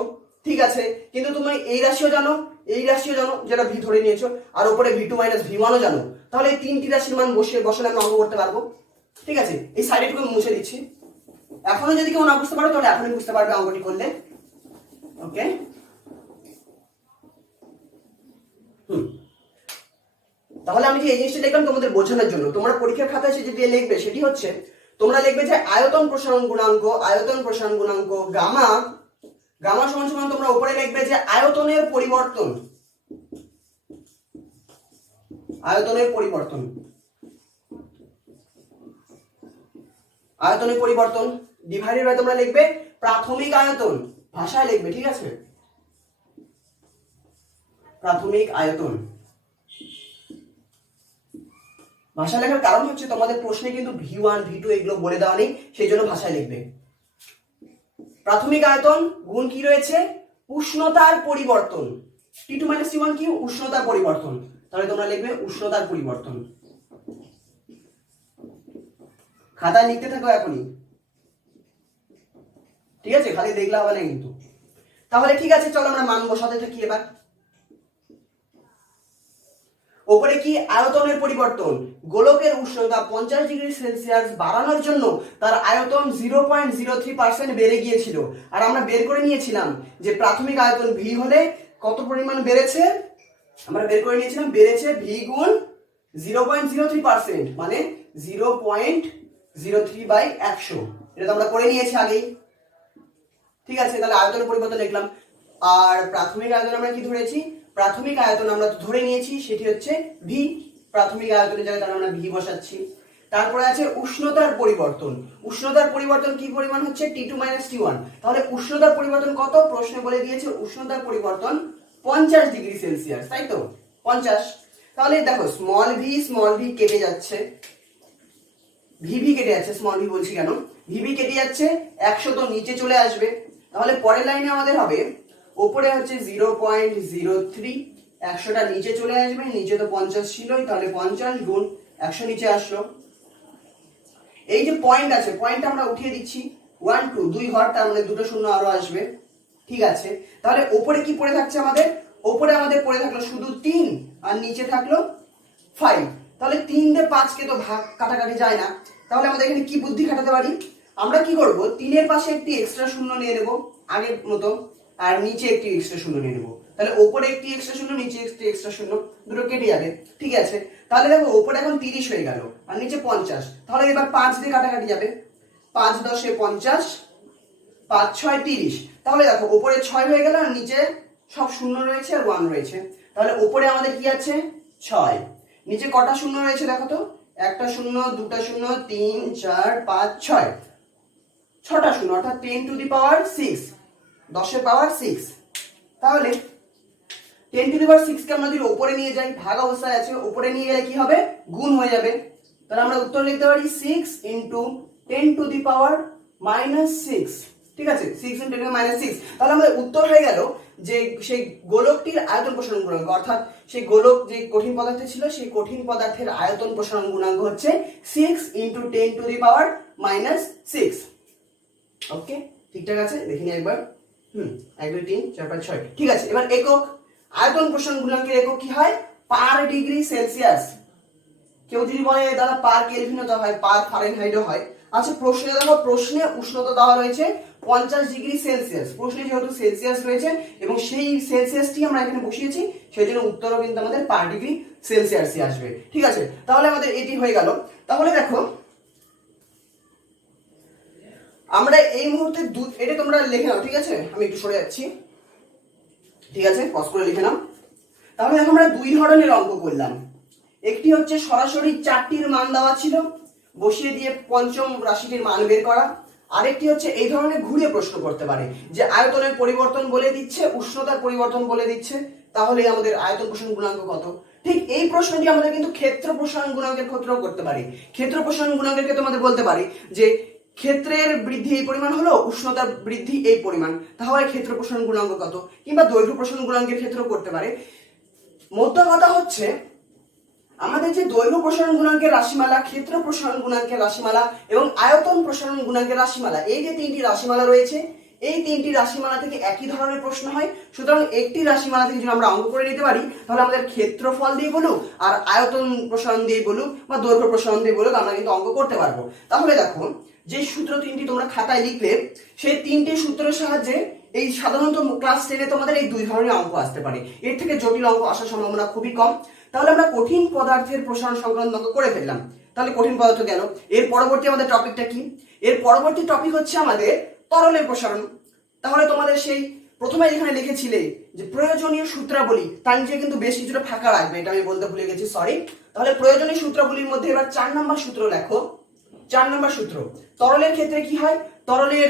ঠিক আছে, কিন্তু তুমি এই রাশিও জানো, এই রাশিও জানো যেটা V ধরে নিয়েছো, আর উপরে V2 মাইনাস V1 ও জানো, তাহলে এই তিনটি রাশির মান বসলে আমরা অঙ্ক করতে পারবো। ঠিক আছে, এই সাইডেটুকু মুছে দিচ্ছি। এখনো যদি কেউ না বুঝতে পারো তাহলে এখনই বুঝতে পারবে অঙ্কটি করলে। ওকে, তাহলে আমি যে এই জিনিসটা লিখলাম তোমাদের বোঝানোর জন্য, তোমরা পরীক্ষার খাতায় সে যে লিখবে সেটি হচ্ছে তোমরা লিখবে যে আয়তন প্রসারণ গুণাঙ্ক, আয়তন প্রসারণ গুণাঙ্ক গামা, গামা সমান সমান তোমরা উপরে লিখবে যে আয়তনের পরিবর্তন, আয়তনের পরিবর্তন, আয়তনের পরিবর্তন ডিভাইডেড বাই তোমরা লিখবে প্রাথমিক আয়তন, ভাষায় লিখবে, ঠিক আছে, প্রাথমিক আয়তন। ভাষা লেখার কারণ হচ্ছে তোমাদের প্রশ্নে কিন্তু V1 V2 এগুলো বলে দেওয়া নেই, সেই জন্য ভাষায় লিখবে। প্রাথমিক আয়তন গুণ কি রয়েছে? উষ্ণতার পরিবর্তন। T2 মাইনাস T1 কি? উষ্ণতার পরিবর্তন, তাহলে তোমরা লিখবে উষ্ণতার পরিবর্তন। খাতায় লিখতে থাকো এখনই, ঠিক আছে, খালি দেখলে হবে না কিন্তু। তাহলে ঠিক আছে, চলো আমরা মান বসাতে থাকি এবার। উপরে কি? আয়তনের পরিবর্তন, গোলকের উষ্ণতা 50 ডিগ্রি সেলসিয়াস বাড়ানোর জন্য তার আয়তন 0.03% বেড়ে গিয়েছিল, আর আমরা বের করে নিয়েছিলাম যে প্রাথমিক আয়তন V হলে কত পরিমাণ বেড়েছে, আমরা বের করে নিয়েছিলাম বেড়েছে V গুণ 0.03%, মানে 0.03 বাই 100, এটা তো আমরা করে নিয়েছি আগেই। ঠিক আছে, তাহলে আয়তনের পরিবর্তন লিখলাম। আর প্রাথমিক আয়তন আমরা কি ধরেছি? প্রাথমিক আয়তন আমরা ধরে নিয়েছি সেটি হচ্ছে V, প্রাথমিক আয়তনের জায়গায় তাহলে আমরা V বসাচ্ছি। তারপরে আছে উষ্ণতার পরিবর্তন, উষ্ণতার পরিবর্তন কি পরিমাণ হচ্ছে? T2 মাইনাস T1, তাহলে উষ্ণতার পরিবর্তন কত? প্রশ্নে বলে দিয়েছে উষ্ণতার পরিবর্তন 50 ডিগ্রি সেলসিয়াস, তাই তো 50। তাহলে দেখো স্মল v কেটে যাচ্ছে, VV কেটে যাচ্ছে, স্মল v বলছি কেন, VV কেটে যাচ্ছে, 100 তো নিচে চলে আসবে, তাহলে পরের লাইনে আমাদের হবে উপরে হচ্ছে 0.03, 100টা নিচে চলে আসবে, নিচে তো 50 ছিলই, তাহলে 50 গুণ 100 নিচে আসলো। এই যে পয়েন্ট আছে, পয়েন্টটা আমরা উঠিয়ে দিচ্ছি, 1 2 দুই ঘর, তার মানে দুটো শূন্য আরো আসবে। ঠিক আছে, তাহলে উপরে কি পড়ে থাকছে আমাদের? উপরে আমাদের পড়ে থাকলো শুধু 3 আর নিচে থাকলো 5, তাহলে 3 দিয়ে 5 কে তো ভাগ কাটাকাটি যায় না, তাহলে আমাদের এখানে কি বুদ্ধি খাটাতে পারি? আমরা কি করব, 3 এর পাশে একটি এক্সট্রা শূন্য নিয়ে নেব আগের মতো, আর নিচে একটি এক্সট্রা শূন্য নিয়ে নেব, তাহলে উপরে একটি এক্সট্রা শূন্য, নিচে একটি এক্সট্রা শূন্য, দুটো কেটে যাবে। ঠিক আছে, তাহলে দেখো উপরে এখন 30 হয়ে গেল আর নিচে 50, তাহলে এবার 5 দিয়ে কাটাকাটি যাবে, 5 10 এ 50, 5 6 30, তাহলে দেখো উপরে 6 হয়ে গেল আর নিচে সব শূন্য রয়েছে আর 1 রয়েছে, তাহলে উপরে আমাদের কি আছে? 6, নিচে কটা শূন্য রয়েছে দেখো তো, একটা শূন্য, দুটা শূন্য, 3 4 5 6, 6টা শূন্য, অর্থাৎ 10 টু দি পাওয়ার 6, 10 এর পাওয়ার 6। তাহলে 10 টু দি পাওয়ার 6 কে আমরা যদি উপরে নিয়ে যাই, ভাগ অবস্থায় আছে, উপরে নিয়ে গেলে কি হবে? গুণ হয়ে যাবে, তাহলে আমরা উত্তর লিখতে পারি 6 ইনটু 10 টু দি পাওয়ার -6। ঠিক আছে, 6 ইনটু 10 টু দি পাওয়ার -6, তাহলে আমাদের উত্তর হয়ে গেল যে সেই গোলকটির আয়তন প্রসারণ গুণাঙ্ক, অর্থাৎ সেই গোলক যে কঠিন পদার্থ ছিল সেই কঠিন পদার্থের আয়তন প্রসারণ গুণাঙ্ক হচ্ছে 6 ইনটু 10 টু দি পাওয়ার -6। ওকে, ঠিকঠাক আছে, দেখি নি একবার। 1 2 3 4 5 6, ঠিক আছে। এবার একক, আয়তন প্রসারণ গুণাঙ্কের একক কি হয়? পার ডিগ্রি সেলসিয়াস। কেউ যদি বলে দাদা পার কেলভিনও দেওয়া হয়, পার ফারেনহাইটও হয়। আচ্ছা, প্রশ্নে দেখো, প্রশ্নে উষ্ণতা দেওয়া রয়েছে 50 ডিগ্রি সেলসিয়াস, প্রশ্নে যেহেতু সেলসিয়াস রয়েছে এবং সেই সেলসিয়াসটি আমরা এখানে বসিয়েছি, সেই জন্য উত্তরও কিন্তু আমাদের পার ডিগ্রি সেলসিয়াসই আসবে। ঠিক আছে, তাহলে আমাদের এটি হয়ে গেল। তাহলে দেখো আমরা এই মুহূর্তে এটা তোমরা লিখে নাও, ঠিক আছে, আমি একটু সরে যাচ্ছি, ঠিক আছে, পজ করে লিখে নাও। তাহলে এখন আমরা দুই ধরনের অঙ্ক করলাম। একটি হচ্ছে সরাসরি চারটির মান দেওয়া ছিল, বসিয়ে দিয়ে পঞ্চম রাশিটির মান বের করা। আরেকটি হচ্ছে এই ধরনের ঘুরিয়ে প্রশ্ন করতে পারে, যে আয়তনের পরিবর্তন বলে দিচ্ছে, উষ্ণতার পরিবর্তন বলে দিচ্ছে, তাহলে আমাদের আয়তন প্রসারণ গুণাঙ্ক কত। ঠিক এই প্রশ্নটি আমাদের কিন্তু ক্ষেত্র প্রসারণ গুণাঙ্কের ক্ষেত্রেও করতে পারি। ক্ষেত্র প্রসারণ গুণাঙ্কের ক্ষেত্রে আমাদের বলতে পারি যে ক্ষেত্রের বৃদ্ধি এই পরিমাণ হলো, উষ্ণতার বৃদ্ধি এই পরিমাণ, তাহলে ক্ষেত্র প্রসারণ গুণাঙ্ক কত। কিংবা দৈর্ঘ্য প্রসারণ গুণাঙ্কের ক্ষেত্রেও করতে পারে। মোদ্দা কথা হচ্ছে আমাদের যে দৈর্ঘ্য প্রসারণ গুণাঙ্কের রাশিমালা, ক্ষেত্র প্রসারণ গুণাঙ্কের রাশিমালা এবং আয়তন প্রসারণ গুণাঙ্কের রাশিমালা, এই যে তিনটি রাশিমালা রয়েছে, এই তিনটি রাশিমালা থেকে একই ধরনের প্রশ্ন হয়। সুতরাং একটি রাশিমালা থেকে যদি আমরা অঙ্ক করে নিতে পারি, তাহলে আমাদের ক্ষেত্রফল দিয়ে বলুক আর আয়তন প্রসারণ দিয়ে বলুক বা দৈর্ঘ্য প্রসারণ দিয়ে বলুক, আমরা কিন্তু অঙ্ক করতে পারবো। তাহলে দেখো, যে সূত্র তিনটি তোমরা খাতায় লিখলে, সেই তিনটি সূত্রের সাহায্যে এই সাধারণত ক্লাস 10-এ তোমাদের এই দুই ধরনের অঙ্ক আসতে পারে। এর থেকে জটিল অঙ্ক আসার সম্ভাবনা খুবই কম। তাহলে আমরা কঠিন পদার্থের প্রসারণ সংক্রান্ত অঙ্ক করে ফেললাম। তাহলে কঠিন পদার্থ গেল। এর পরবর্তী আমাদের টপিকটা কি? এর পরবর্তী টপিক হচ্ছে আমাদের তরলের প্রসারণ। তাহলে তোমাদের সেই প্রথমে যেখানে লিখেছিলে যে প্রয়োজনীয় সূত্রাবলী, তার নিচে কিন্তু বেশ কিছুটা ফাঁকা রাখবে, এটা আমি বলতে ভুলে গেছি, সরি। তাহলে প্রয়োজনীয় সূত্রাবলীর মধ্যে এবার 4 নম্বর সূত্র লেখো। 4 নম্বর সূত্র, তরলের ক্ষেত্রে কি হয়? তরলের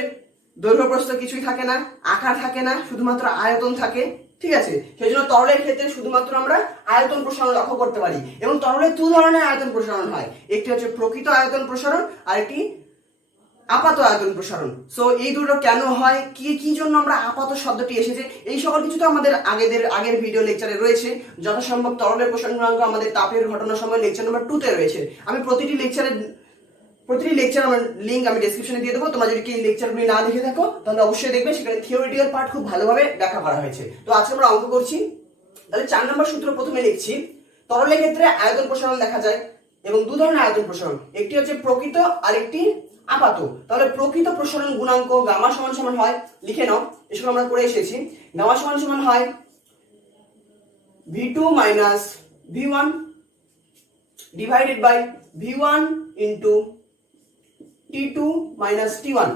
দৈর্ঘ্য প্রস্থ কিছুই থাকে না, আকার থাকে না, শুধুমাত্র আয়তন থাকে। ঠিক আছে, সেই জন্য তরলের ক্ষেত্রে শুধুমাত্র আমরা আয়তন প্রসারণ লক্ষ্য করতে পারি। এবং তরলের দু ধরনের আয়তন প্রসারণ হয়, একটি হচ্ছে প্রকৃত আয়তন প্রসারণ আর একটি আপাত আয়তন প্রসারণ। সো এই দুটো কেন হয়, কি জন্য আমরা আপাত শব্দটি এসেছে, এই সকল কিছু তো আমাদের আগের ভিডিও লেকচারে রয়েছে। যথাসম্ভব তরলের প্রসারণ গুণাঙ্ক আমাদের তাপের ঘটনার সময় লেকচার নাম্বার 2 তে রয়েছে। আমি প্রতিটি লেকচার আমার লিংক আমি ডেসক্রিপশনে দিয়ে দেবো। তোমরা যদি কি লেকচারগুলি না দেখে থাকো, তাহলে অবশ্যই দেখবে, সেখানে থিওরিটিক্যাল পার্ট খুব ভালোভাবে ব্যাখ্যা করা হয়েছে। তো আজকে আমরা অঙ্ক করছি। তাহলে 4 নম্বর সূত্র প্রথমে লিখছি। তরলের ক্ষেত্রে আয়তন প্রসারণ দেখা যায় এবং দু ধরনের আয়তন প্রসারণ, একটি হচ্ছে প্রকৃত আর একটি আপাত। তাহলে প্রকৃত প্রসারণ গুণাঙ্ক গামা সমান সমান হয়, লিখে নাও, এসব আমরা করে এসেছি। গামা সমান সমান হয় v2 minus v1 divided by v1 into T2 minus T1।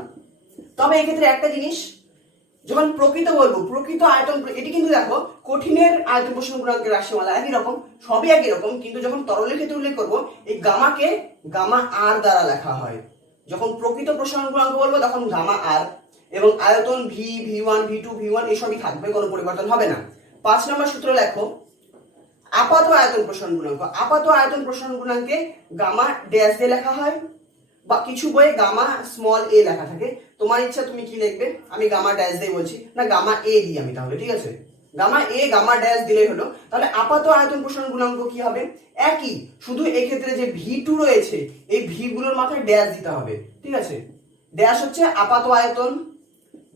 তবে এক্ষেত্রে একটা জিনিস, যখন প্রকৃত বলবো, প্রকৃত আয়তন, এটি কিন্তু দেখো কঠিনের আয়তন প্রসারণ গুণাঙ্কের রাশিমালা একই রকম, সবই একই রকম, কিন্তু যখন তরলের ক্ষেত্রে উল্লেখ করবো, এই গামাকে গামা আর দ্বারা লেখা হয়। যখন প্রকৃত প্রসারণ গুণাঙ্ক বলবো তখন গামা আর, এবং আয়তন v1 v2 v1 এসবই থাকবে, কোনো পরিবর্তন হবে না। 5 নম্বর সূত্র লেখো, আপাত আয়তন প্রসারণ গুণাঙ্ক। আপাত আয়তন প্রসারণ গুণাঙ্কে গামা ড্যাশ দিয়ে লেখা হয়, বা কিছু বইয়ে গামা স্মল এ লেখা থাকে। তোমার ইচ্ছা তুমি কি লিখবে, আমি গামা ড্যাশ দিয়ে বলছি, না গামা এ দিই আমি, তাহলে ঠিক আছে, গামা এ গামা ড্যাশ দিলেই হলো। তাহলে আপাত আয়তন প্রসারণ গুণাঙ্ক কি হবে? একই, শুধু এই ক্ষেত্রে যে v2 রয়েছে, এই v গুলোর মাথায় ড্যাশ দিতে হবে। ঠিক আছে, ড্যাশ হচ্ছে আপাত আয়তন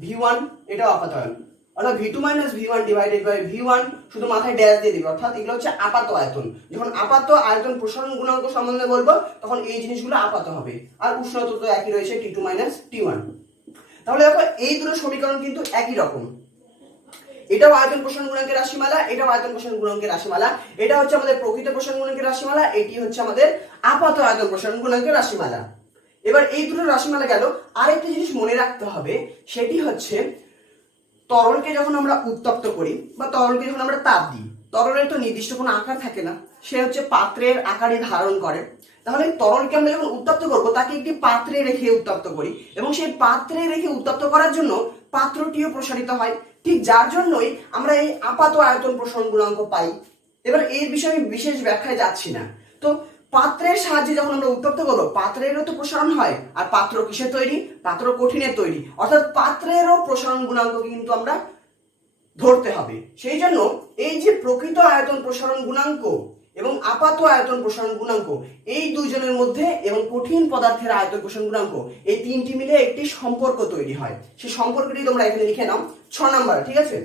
v1, এটাও আপাত আয়তন, অর্থাৎ v2 minus v1 divided by v1, শুধু মাথায় ড্যাশ দিয়ে দিবে, অর্থাৎ এগুলো হচ্ছে আপাত আয়তন। যখন আপাত আয়তন প্রসারণ গুণাঙ্ক সম্বন্ধে বলবো, তখন এই জিনিসগুলো আপাত হবে। আর উষ্ণতা তো একই রয়েছে, T2 মাইনাস T1। তাহলে দেখো এই দুটো সমীকরণ কিন্তু একই রকম। এটাও আয়তন প্রসারণ গুণাঙ্কের রাশিমালা, এটাও আয়তন প্রসারণ গুণাঙ্কের রাশিমালা। এটা হচ্ছে আমাদের প্রকৃত প্রসারণ গুণাঙ্কের রাশিমালা, এটি হচ্ছে আমাদের আপাত আয়তন প্রসারণ গুণাঙ্কের রাশিমালা। এবার এই দুটো রাশিমালা গেল। আরেকটা জিনিস মনে রাখতে হবে, সেটি হচ্ছে তরলকে যখন আমরা উত্তপ্ত করি বা তরলকে যখন আমরা তাপ দিই, তরলের তো নির্দিষ্ট কোনো আকার থাকে না, সে হচ্ছে পাত্রের আকারে ধারণ করে। তাহলে তরলকে আমরা যখন উত্তপ্ত করব, তাকে একটি পাত্রে রেখে উত্তপ্ত করি, এবং সেই পাত্রে রেখে উত্তপ্ত করার জন্য পাত্রটিও প্রসারিত হয়। ঠিক যার জন্যই আমরা এই আপাত আয়তন প্রসারণ গুণাঙ্ক পাই। এবার এই বিষয়ে আমি বিশেষ ব্যাখ্যায় যাচ্ছি না। তো পাত্রের সাহায্যে যখন আমরা উত্তপ্ত করবো, পাত্রেরও তো প্রসারণ হয়, আর পাত্র কিসের তৈরি? পাত্র কঠিনের তৈরি, অর্থাৎ পাত্রেরও প্রসারণ গুণাঙ্ক কিন্তু আমরা ধরতে হবে। সেই জন্য এই যে প্রকৃত আয়তন প্রসারণ গুণাঙ্ক এবং আপাত আয়তন প্রসারণ গুণাঙ্ক, এই দুইজনের মধ্যে এবং কঠিন পদার্থের আয়তন প্রসারণ গুণাঙ্ক, এই তিনটি মিলে একটি সম্পর্ক তৈরি হয়। সেই সম্পর্কটি তোমরা এখানে লিখে নাও, 6 নাম্বার। ঠিক আছে,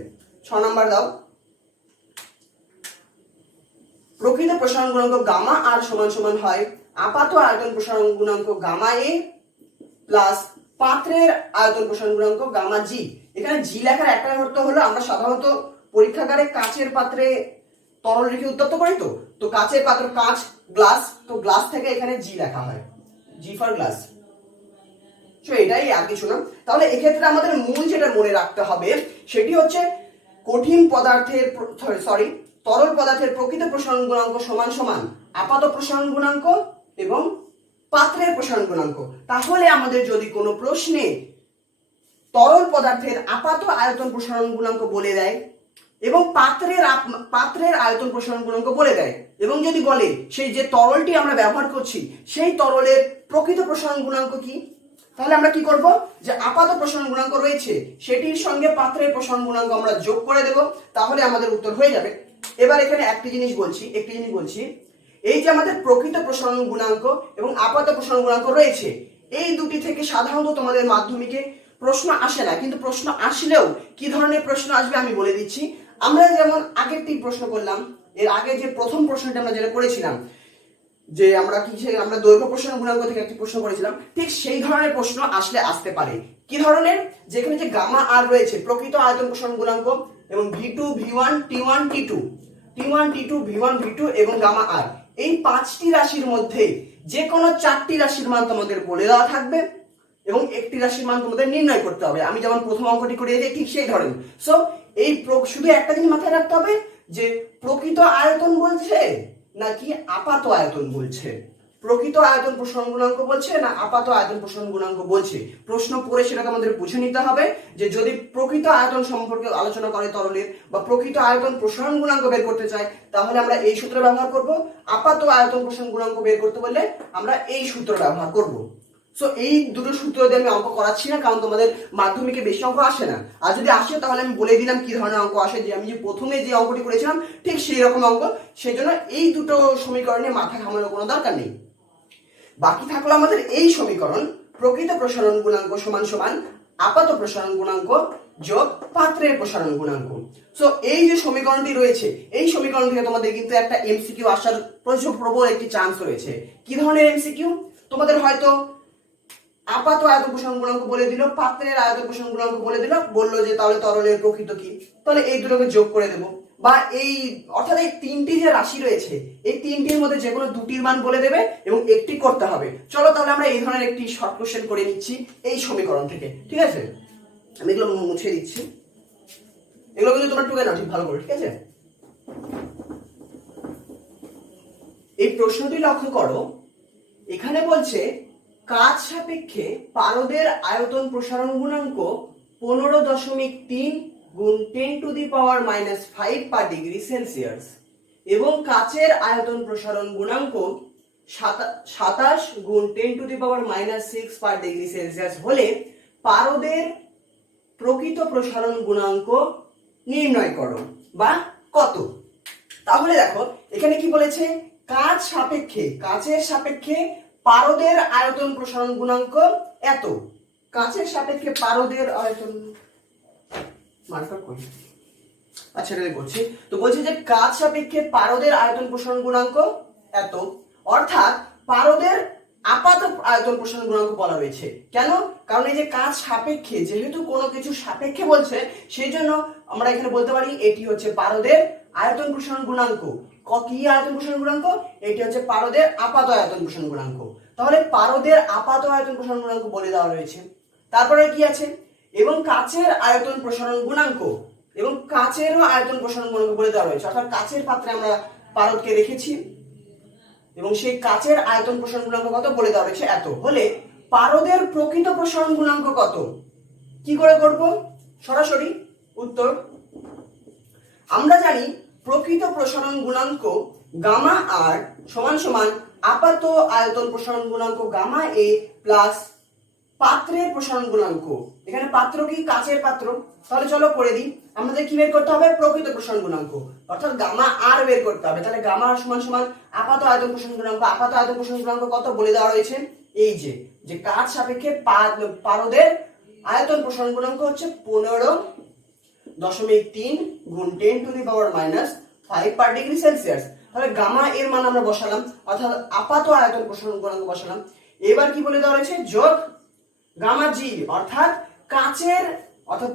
6 নাম্বার দাও। প্রকৃত প্রসারণ গুণাঙ্ক গামা আর সমান সমান হয় আপাত আয়তন প্রসারণ গুণাঙ্ক গামা এ প্লাস পাত্রের আয়তন প্রসারণ গুণাঙ্ক গামা জি। এখানে জি লেখার একটা অর্থ হলো, আমরা সাধারণত পরীক্ষাগারে কাচের পাত্রে তরল রেখে উত্তপ্ত করি, তো কাচের পাত্র, কাচ গ্লাস, তো গ্লাস থেকে এখানে জি লেখা হয়, জি ফর গ্লাস। সো এটাই, আর কিছু না। তাহলে এক্ষেত্রে আমাদের মূল যেটা মনে রাখতে হবে, সেটি হচ্ছে কঠিন পদার্থের তরল পদার্থের প্রকৃত প্রসারণ গুণাঙ্ক সমান সমান আপাত প্রসারণ গুণাঙ্ক এবং পাত্রের প্রসারণ গুণাঙ্ক। তাহলে আমাদের যদি কোনো প্রশ্নে তরল পদার্থের আপাত আয়তন প্রসারণ গুণাঙ্ক বলে দেয় এবং পাত্রের আয়তন প্রসারণ গুণাঙ্ক বলে দেয় এবং যদি বলে সেই যে তরলটি আমরা ব্যবহার করছি সেই তরলের প্রকৃত প্রসারণ গুণাঙ্ক কি, তাহলে আমরা কি করব, যে আপাত প্রসারণ গুণাঙ্ক রয়েছে সেটির সঙ্গে পাত্রের প্রসারণ গুণাঙ্ক আমরা যোগ করে দেব, তাহলে আমাদের উত্তর হয়ে যাবে। এবার এখানে একটি জিনিস বলছি, এই যে আমাদের প্রকৃত প্রসারণ গুণাঙ্ক এবং আপাত প্রসারণ গুণাঙ্ক রয়েছে, এই দুটি থেকে সাধারণত তোমাদের মাধ্যমিকে প্রশ্ন আসে না, কিন্তু প্রশ্ন আসলেও কি ধরনের প্রশ্ন আসবে আমি বলে দিচ্ছি। আমরা যেমন আগেরটি প্রশ্ন করলাম, এর আগে যে প্রথম প্রশ্নটা আমরা যেটা করেছিলাম যে আমরা দৈর্ঘ্য প্রসারণ গুণাঙ্ক থেকে একটি প্রশ্ন করেছিলাম, ঠিক সেই ধরনের প্রশ্ন আসতে পারে। কি ধরনের, যেখানে যে গামা আর রয়েছে প্রকৃত আয়তন প্রসারণ গুণাঙ্ক এবং V2 V1 T1 T2 V1 V2 এবং গামা আর, এই 5টি রাশির মধ্যে যে কোনো 4টি রাশির মান তোমাদের বলে দেওয়া থাকবে এবং একটি রাশির মান তোমাদের নির্ণয় করতে হবে। আমি যেমন প্রথম অঙ্কটি করে দিই ঠিক সেই ধরনের। সো এই শুধু একটা জিনিস মাথায় রাখতে হবে যে প্রকৃত আয়তন বলছে নাকি আপাত আয়তন বলছে, প্রকৃত আয়তন প্রসারণ গুণাঙ্ক বলছে না আপাত আয়তন প্রসারণ গুণাঙ্ক বলছে। প্রশ্ন পড়ে সেটাকে আমাদের বুঝে নিতে হবে যে যদি প্রকৃত আয়তন সম্পর্কে আলোচনা করে তরলের বা প্রকৃত আয়তন প্রসারণ গুণাঙ্ক বের করতে চাই তাহলে আমরা এই সূত্র ব্যবহার করব, আপাত আয়তন প্রসারণ গুণাঙ্ক বের করতে বললে আমরা এই সূত্র ব্যবহার করব। সো এই দুটো সূত্র দিয়ে আমি অঙ্ক করাচ্ছি না, কারণ তোমাদের মাধ্যমিকে বেশি অঙ্ক আসে না, আর যদি আসে তাহলে আমি বলে দিলাম কি ধরনের অঙ্ক আসে, যে আমি যে প্রথমে যে অঙ্কটি করেছিলাম ঠিক সেই রকম অঙ্ক। সেই জন্য এই দুটো সমীকরণে মাথা ঘামানোর কোনো দরকার নেই। বাকি থাকলো আমাদের এই সমীকরণ, প্রকৃত প্রসারণ গুণাঙ্ক সমান সমান আপাত প্রসারণ গুণাঙ্ক যোগ পাত্রের প্রসারণ গুণাঙ্ক। সো এই যে সমীকরণটি রয়েছে, এই সমীকরণ থেকে তোমাদের কিন্তু একটা এমসিকিউ আসার প্রবল একটি চান্স রয়েছে। কি ধরনের এমসিকিউ, তোমাদের হয়তো আপাত আয়তন প্রসারণ গুণাঙ্ক বলে দিল, পাত্রের আয়তন প্রসারণ গুণাঙ্ক বলে দিল, বললো যে তাহলে তরলের প্রকৃত কি, তাহলে এই দুটোকে যোগ করে দেব, বা এই অর্থাৎ এই তিনটি যে রাশি রয়েছে এই তিনটির মধ্যে যে কোনো দুটির মান বলে দেবে এবং একটি করতে হবে। চলো তাহলে আমরা এই ধরনের একটি শর্ট কোশ্চেন করে নিচ্ছি এই সমীকরণ থেকে, ঠিক আছে? আমি এগুলো মুছে দিচ্ছি, এগুলো কিন্তু তোমরা টুকে নাও ঠিক ভালো করে, ঠিক আছে? এই প্রশ্নটি লক্ষ্য করো, এখানে বলছে কাজ সাপেক্ষে পারদের আয়তন প্রসারণ গুণাঙ্ক 15.3 গুণ 10⁻⁻5 পার ডিগ্রি সেলসিয়াস এবং কাচের আয়তন প্রসারণ গুণাঙ্ক 27 গুণ 10⁻⁻6 পার ডিগ্রি সেলসিয়াস হলে পারদের প্রকৃত প্রসারণ গুণাঙ্ক নির্ণয় করো বা কত। তাহলে দেখো এখানে কি বলেছে, কাচের সাপেক্ষে পারদের আয়তন প্রসারণ গুণাঙ্ক এত, কাচের সাপেক্ষে পারদের আয়তন মার্কার করি, আচ্ছা এটা বলছি, তো বলছে যে কাচ সাপেক্ষে পারদের আয়তন প্রসারণ গুণাঙ্ক এত, অর্থাৎ পারদের আপাত আয়তন প্রসারণ গুণাঙ্ক বলা হয়েছে। কেন? কারণ এই যে কাচ সাপেক্ষে, যেহেতু কোনো কিছু সাপেক্ষে বলছে সেই জন্য আমরা এখানে বলতে পারি এটি হচ্ছে পারদের আয়তন প্রসারণ গুণাঙ্ক। কি আয়তন প্রসারণ গুণাঙ্ক? এটি হচ্ছে পারদের আপাত আয়তন প্রসারণ গুণাঙ্ক। তাহলে পারদের আপাত আয়তন প্রসারণ গুণাঙ্ক বলে দেওয়া রয়েছে। তারপরে কি আছে, এবং কাচের আয়তন প্রসারণ গুণাঙ্ক এবং কাচেরও আয়তন প্রসারণ গুণাঙ্ক বলে দেওয়া রয়েছে, অর্থাৎ কাচের পাত্রে আমরা পারদকে রেখেছি এবং সেই কাচের আয়তন প্রসারণ গুণাঙ্ক কত বলে দেওয়া রয়েছে এত, হলে পারদের প্রকৃত প্রসারণ গুণাঙ্ক কত? কি করে করব? সরাসরি উত্তর আমরা জানি, প্রকৃত প্রসারণ গুণাঙ্ক গামা আর সমান সমান আপাত আয়তন প্রসারণ গুণাঙ্ক গামা এ প্লাস পাত্রের প্রসারণ গুণাঙ্ক। এখানে পাত্র কি? কাচের পাত্র। তাহলে চলো করে দিই, আমাদের কি বের করতে হবে? প্রকৃত প্রসারণ গুণাঙ্ক, অর্থাৎ গামা আর বের করতে হবে। তাহলে গামা আর সমান সমান আপাত আয়তন প্রসারণ গুণাঙ্ক। আপাত আয়তন প্রসারণ গুণাঙ্ক কত বলে দেওয়া রয়েছে, এই যে কাচ সাপেক্ষে পারদের আয়তন প্রসারণ গুণাঙ্ক হচ্ছে 15.3 গুণ 10⁻⁻5 পার ডিগ্রি সেলসিয়াস। তাহলে গামা এর মান আমরা বসালাম, অর্থাৎ আপাত আয়তন প্রসারণ গুণাঙ্ক বসালাম। এবার কি বলে দেওয়া রয়েছে? যোগ গামা জি, অর্থাৎ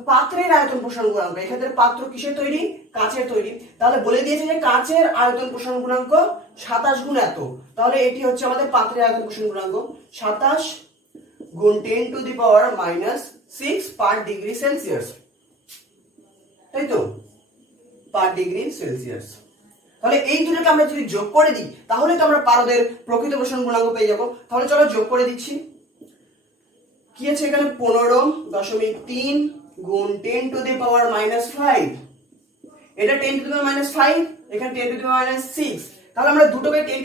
পাত্রের আয়তন প্রসারণ গুণাঙ্ক। এক্ষেত্রে পাত্র কিসের তৈরি? কাচের তৈরি। তাহলে বলে দিয়েছে যে কাচের আয়তন প্রসারণ গুণাঙ্ক 27 গুণ এত, তাহলে এটি হচ্ছে আমাদের পাত্রের আয়তন প্রসারণ গুণাঙ্ক 27 গুণ 10⁻⁻6 পার ডিগ্রি সেলসিয়াস, তাই তো? পার ডিগ্রি সেলসিয়াস। তাহলে এই দুটোকে আমরা যদি যোগ করে দিই তাহলে তো আমরা পারদের প্রকৃত প্রসারণ গুণাঙ্ক পেয়ে যাবো। তাহলে চলো যোগ করে দিচ্ছি। কি আছে এখানে 15.3 গুণ 10 টু দি পাওয়ার -5, এটা 10 টু দি পাওয়ার -5, এখানে 10 টু দি পাওয়ার -6, তাহলে আমরা দুটোকে 10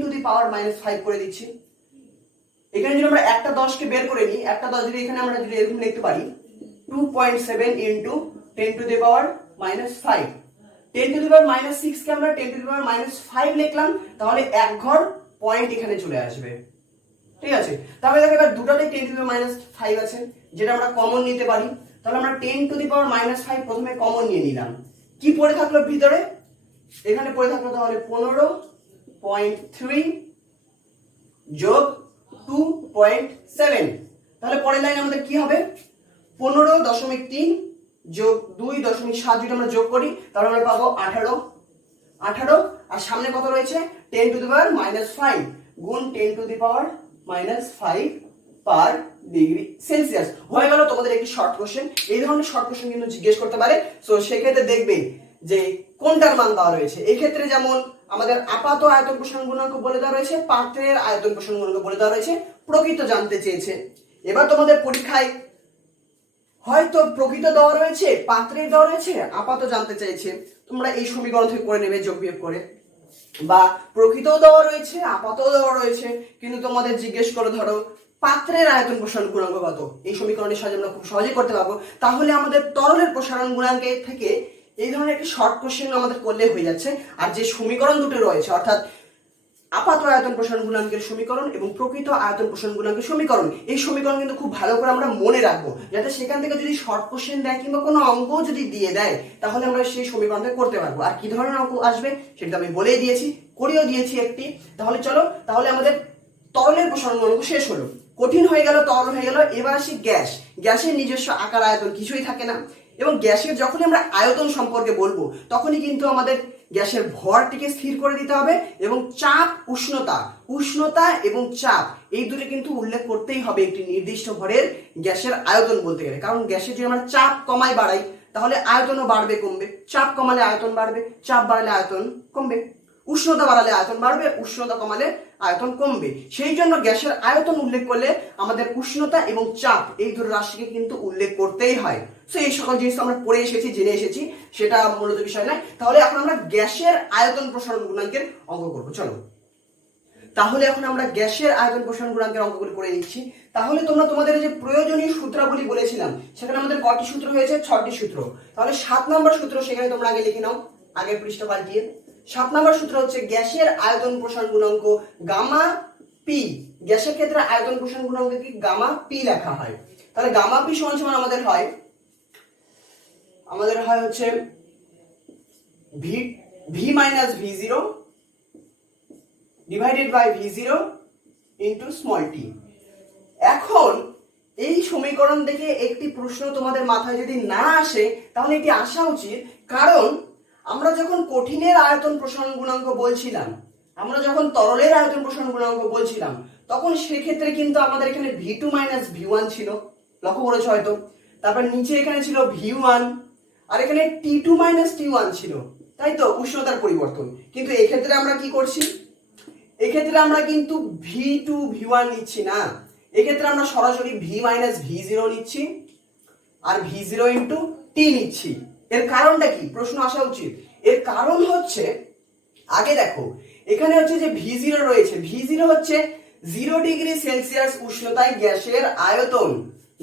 টু দি পাওয়ার -5 করে দিচ্ছি। এখানে যদি আমরা একটা 10 কে বের করে নিই, একটা 10 যদি এখানে আমরা যদি এরকম লিখতে পারি 2.7 into 10 to the power -5, 10 to the power -6 কে আমরা 10 টু দি পাওয়ার -5 লিখলাম, তাহলে এক ঘর পয়েন্ট এখানে চলে আসবে। ঠিক আছে, তাহলে দেখো এবার দুটোতে 10 টু দি পাওয়ার -5 আছে, যেটা আমরা কমন নিতে পারি। তাহলে আমরা 10 টু দি পাওয়ার -5 প্রথমে কমন নিয়ে নিলাম। কি পড়ে থাকলো ভিতরে? এখানে পড়ে থাকলো তাহলে 15.3 যোগ 2.7। তাহলে পরের লাইন আমাদের কি হবে? 15.3 যোগ 2.7 যদি আমরা যোগ করি তাহলে আমরা পাবো 18, আর সামনে কত রয়েছে? 10 টু দি পাওয়ার -5 গুণ 10 to the power -5 per degree Celsius. হয়ে গেল তোমাদের একটি শর্ট কোশ্চেন। এই ধরনের শর্ট কোশ্চেন কিন্তু জিজ্ঞেস করতে পারে, সো সেক্ষেত্রে দেখবে যে কোনটার মান দেওয়া রয়েছে। এই ক্ষেত্রে যেমন আমাদের আপাত আয়তন প্রসারণ গুণাঙ্ক বলে দেওয়া রয়েছে, পাত্রের আয়তন প্রসারণ গুণাঙ্ক বলে দেওয়া রয়েছে, প্রকৃত জানতে চেয়েছে। এবার তোমাদের পরীক্ষায় হয়তো প্রকৃত দেওয়া রয়েছে, পাত্রের দেওয়া রয়েছে, আপাত জানতে চাইছে, তোমরা এই সমীকরণ থেকে করে নেবে যোগ বিয়োগ করে, বা প্রকৃত দেওয়া রয়েছে, আপাত দেওয়া রয়েছে, কিন্তু তোমাদের জিজ্ঞেস করে ধরো পাত্রের আয়তন প্রসারণ গুণাঙ্ক কত, এই সমীকরণের সাহায্যে আমরা খুব সহজেই করতে পারবো। তাহলে আমাদের তরলের প্রসারণ গুণাঙ্কের থেকে এই ধরনের একটি শর্ট কোশ্চেন আমাদের করলে হয়ে যাচ্ছে। আর যে সমীকরণ দুটো রয়েছে, অর্থাৎ আপাত আয়তন প্রসারণ গুণাঙ্কের সমীকরণ এবং প্রকৃত আয়তন প্রসারণ গুণাঙ্কের সমীকরণ, এই সমীকরণ কিন্তু খুব ভালো করে আমরা মনে রাখবো, যাতে সেখান থেকে যদি শর্ট কোশ্চেন দেয় কিংবা কোনো অঙ্ক যদি দিয়ে দেয় তাহলে আমরা সেই সমীকরণটা করতে পারবো। আর কি ধরনের অঙ্ক আসবে সেটা আমি বলেই দিয়েছি, করেও দিয়েছি একটি। তাহলে চলো, তাহলে আমাদের তরলের প্রসারণ গুণাঙ্ক শেষ হলো, কঠিন হয়ে গেল, তরল হয়ে গেল। এবার আসি গ্যাস। গ্যাসের নিজস্ব আকার আয়তন কিছুই থাকে না, এবং গ্যাসের যখনই আমরা আয়তন সম্পর্কে বলবো তখনই কিন্তু আমাদের গ্যাসের ভরটিকে স্থির করে দিতে হবে, এবং চাপ, উষ্ণতা এবং চাপ এই দুটো কিন্তু উল্লেখ করতেই হবে একটি নির্দিষ্ট ভরের গ্যাসের আয়তন বলতে গেলে। কারণ গ্যাসের যদি আমরা চাপ কমাই বাড়াই তাহলে আয়তনও বাড়বে কমবে, চাপ কমালে আয়তন বাড়বে, চাপ বাড়ালে আয়তন কমবে, উষ্ণতা বাড়ালে আয়তন বাড়বে, উষ্ণতা কমালে আয়তন কমবে। সেই জন্য গ্যাসের আয়তন উল্লেখ করলে আমাদের উষ্ণতা এবং চাপ এই দুটো রাশিকে কিন্তু উল্লেখ করতেই হয়। তো এই সকল জিনিস আমরা পড়ে এসেছি, জেনে এসেছি, সেটা মূলত বিষয় নয়। তাহলে এখন আমরা গ্যাসের আয়তন প্রসারণ গুণাঙ্কের অঙ্ক করবো। চলো, তাহলে এখন আমরা গ্যাসের আয়তন প্রসারণ গুণাঙ্কের অঙ্কগুলো করে নিচ্ছি। তাহলে তোমরা তোমাদের যে প্রয়োজনীয় সূত্রাবলী বলেছিলাম সেখানে আমাদের কটি সূত্র হয়েছে? 6টি সূত্র। তাহলে 7 নম্বর সূত্র সেখানে তোমরা আগে লিখে নাও, আগের পৃষ্ঠা পাল্টিয়ে। 7 নম্বর সূত্র হচ্ছে গ্যাসের আয়তন প্রসারণ গুণাঙ্ক গামা পি। গ্যাসের ক্ষেত্রে আয়তন প্রসারণ গুণাঙ্ক কি গামা পি লেখা হয়। তাহলে গামা পি সমান সমান আমাদের হয় হচ্ছে ভি মাইনাস ভি0 ডিভাইডেড বাই ভি0 ইন্টু স্মল টি। এখন এই সমীকরণ দেখে একটি প্রশ্ন তোমাদের মাথায় যদি না আসে তাহলে এটি আসা উচিত, কারণ আমরা যখন কঠিনের আয়তন প্রসারণ গুণাঙ্ক বলছিলাম, আমরা যখন তরলের আয়তন প্রসারণ গুণাঙ্ক বলছিলাম, তখন সেক্ষেত্রে কিন্তু আমাদের এখানে ভি2 মাইনাস ভি1 ছিল, লক্ষ্য করেছো হয়তো। তারপর নিচে এখানে ছিল ভি1, আর এখানে টি2 মাইনাস টি1 ছিল, তাই তো, উষ্ণতার পরিবর্তন। কিন্তু এক্ষেত্রে আমরা কি করছি? এক্ষেত্রে আমরা কিন্তু ভি2 ভি1 নিচ্ছি না, এক্ষেত্রে আমরা সরাসরি ভি মাইনাস ভি0 নিচ্ছি আর ভি0 ইন্টু টি নিচ্ছি। এর কারণটা কি প্রশ্ন আসা উচিত। এর কারণ হচ্ছে, আগে দেখো এখানে হচ্ছে যে ভি0 রয়েছে, ভি0 হচ্ছে 0 ডিগ্রি সেলসিয়াস উষ্ণতায় গ্যাসের আয়তন,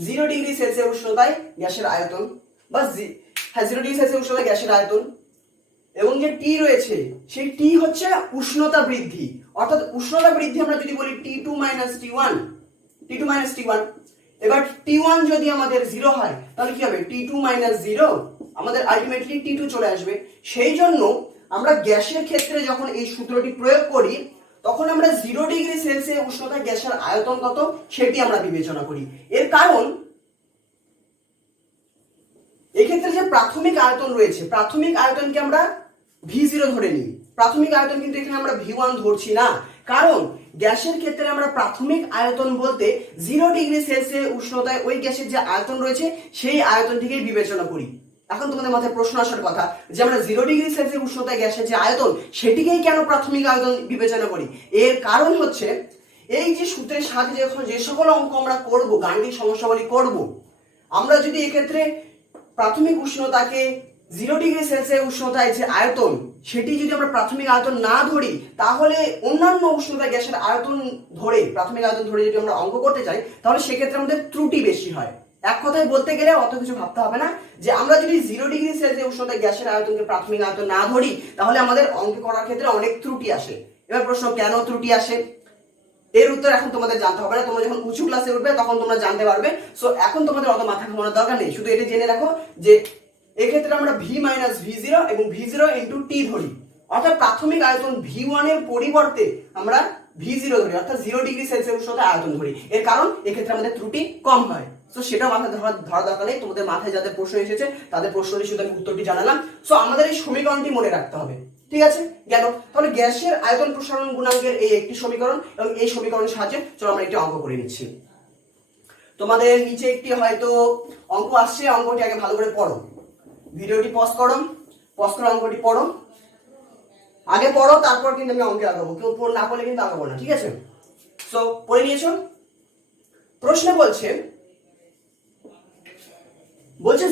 0 ডিগ্রি সেলসিয়াস উষ্ণতায় গ্যাসের আয়তন, বা 0 ডিগ্রি সেলসিয়াস উষ্ণতায় গ্যাসের আয়তন। এবং যে টি রয়েছে সেই টি হচ্ছে উষ্ণতা বৃদ্ধি, অর্থাৎ উষ্ণতা বৃদ্ধি আমরা যদি বলি টি2 মাইনাস টি1, এবার টি1 যদি আমাদের 0 হয় তাহলে কি হবে? টি2 মাইনাস 0, আমাদের আলটিমেটলি টি2 চলে আসবে। সেই জন্য আমরা গ্যাসের ক্ষেত্রে যখন এই সূত্রটি প্রয়োগ করি তখন আমরা 0 ডিগ্রি সেলসিয়াস উষ্ণতায় গ্যাসের আয়তন কত সেটি আমরা বিবেচনা করি। এর কারণ এক্ষেত্রে যে প্রাথমিক আয়তন রয়েছে, প্রাথমিক আয়তনকে আমরা ভি0 ধরে নিই, প্রাথমিক আয়তন কিন্তু এখানে আমরা ভি1 ধরছি না, কারণ গ্যাসের ক্ষেত্রে আমরা প্রাথমিক আয়তন বলতে 0 ডিগ্রি সেলসিয়াস উষ্ণতায় ওই গ্যাসের যে আয়তন রয়েছে সেই আয়তনটিকেই বিবেচনা করি। এখন তোমাদের মাথায় প্রশ্ন আসার কথা যে আমরা 0°C উষ্ণতায় গ্যাসের যে আয়তন সেটিকেই কেন প্রাথমিক আয়তন বিবেচনা করি। এর কারণ হচ্ছে এই যে সূত্রের সাহায্যে যে সকল অঙ্ক আমরা করব, গাণিতিক সমস্যাবলী করব, আমরা যদি এক্ষেত্রে প্রাথমিক উষ্ণতাকে 0°C উষ্ণতায় যে আয়তন সেটি যদি আমরা প্রাথমিক আয়তন না ধরি, তাহলে অন্যান্য উষ্ণতায় গ্যাসের আয়তন ধরে, প্রাথমিক আয়তন ধরে যদি আমরা অঙ্ক করতে চাই, তাহলে সেক্ষেত্রে আমাদের ত্রুটি বেশি হয়। এক কথায় বলতে গেলে অত কিছু ভাবতে হবে না, যে আমরা যদি 0°C উষ্ণতায় গ্যাসের আয়তনকে প্রাথমিক আয়তন না ধরি, তাহলে আমাদের অঙ্ক করার ক্ষেত্রে অনেক ত্রুটি আসে। এবার প্রশ্ন, কেন ত্রুটি আসে? এর উত্তর এখন তোমাদের জানতে হবে না, তোমরা যখন উঁচু ক্লাসে উঠবে তখন তোমরা জানতে পারবে। সো এখন তোমাদের অত মাথা ঘামানোর দরকার নেই, শুধু এটা জেনে রাখো যে এক্ষেত্রে আমরা v - v0 এবং v0 * t ধরি, অর্থাৎ প্রাথমিক আয়তন v1 এর পরিবর্তে আমরা v0 ধরি, অর্থাৎ 0°C উষ্ণতায় আয়তন ধরি। এর কারণ এক্ষেত্রে আমাদের ত্রুটি কম হয়। সো সেটা মাথায় ধরা দরকার নেই, তোমাদের মাথায় যাদের প্রশ্ন এসেছে তাদের প্রশ্নের শুধু আমি উত্তরটি জানালাম। সো আমাদের এই সমীকরণটি মনে রাখতে হবে, ঠিক আছে? গেল। তাহলে গ্যাসের আয়তন প্রসারণ গুণাঙ্কের এই একটি সমীকরণ, এবং এই সমীকরণের সাহায্যে চলো আমরা একটি অঙ্ক করে নিচ্ছি। তোমাদের নিচে একটি হয়তো অঙ্ক আসছে, অঙ্কটি আগে ভালো করে পড়ো, ভিডিওটি পজ করো, অঙ্কটি পড়ো, আগে পড়ো, তারপর কিন্তু আমি অঙ্কে আগাবো। কেউ না পড়লে কিন্তু আগাবো না, ঠিক আছে? সো পড়ে নিয়েছো? প্রশ্ন বলছে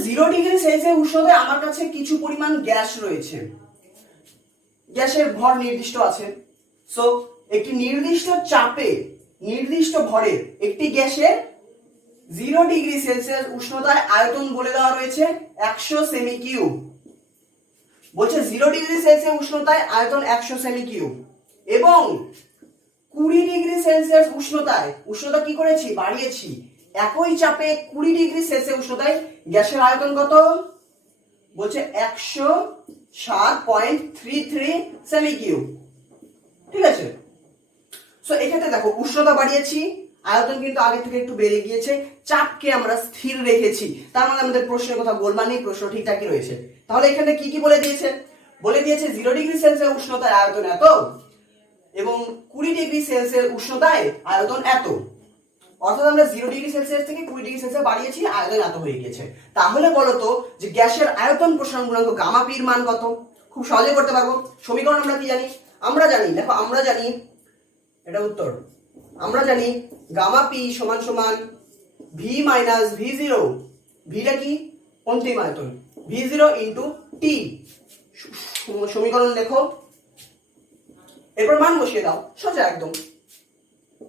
0°C উষ্ণতায় আমার কাছে কিছু পরিমাণ গ্যাস রয়েছে, গ্যাসের ভর নির্দিষ্ট আছে। সো একটি নির্দিষ্ট চাপে, নির্দিষ্ট ভরে একটি গ্যাসের 0°C উষ্ণতায় আয়তন বলে দেওয়া রয়েছে 100 সেমি কিউব। বলছে 0°C উষ্ণতায় আয়তন 100 সেমি কিউব, এবং 20°C উষ্ণতায়, উষ্ণতা কি করেছি? বাড়িয়েছি। একই চাপে 20°C উষ্ণতায় গ্যাসের আয়তন কত? বলছে 107.33 সেমি কিউব, ঠিক আছে? সো এক্ষেত্রে দেখো, উষ্ণতা বাড়িয়েছি, আয়তন কিন্তু আগে থেকে একটু বেড়ে গিয়েছে, চাপকে আমরা স্থির রেখেছি, তার মানে আমাদের প্রশ্নের কথা গোলমাল নেই, প্রশ্ন ঠিকঠাকই রয়েছে। তাহলে এখানে কি কি বলে দিয়েছে? বলে দিয়েছে 0°C উষ্ণতায় আয়তন এত, এবং 20°C উষ্ণতায় আয়তন এত, অর্থাৎ আমরা 0°C থেকে 20°C বাড়িয়েছি, আয়তন এত হয়ে গেছে। তাহলে বলতো যে গ্যাসের আয়তন প্রসারণ গুণাঙ্ক গামা পি এর মান কত? খুব সহজে করতে পারবো। সমীকরণ আমরা কি জানি? আমরা জানি, দেখো আমরা জানি, এটা উত্তর, আমরা জানি গামা পি সমান সমান v - v0, ভিটা কি? অন্তিম আয়তন, v0 * t। সমীকরণ লেখো, এরপর মান বসিয়ে দাও, সোজা একদম।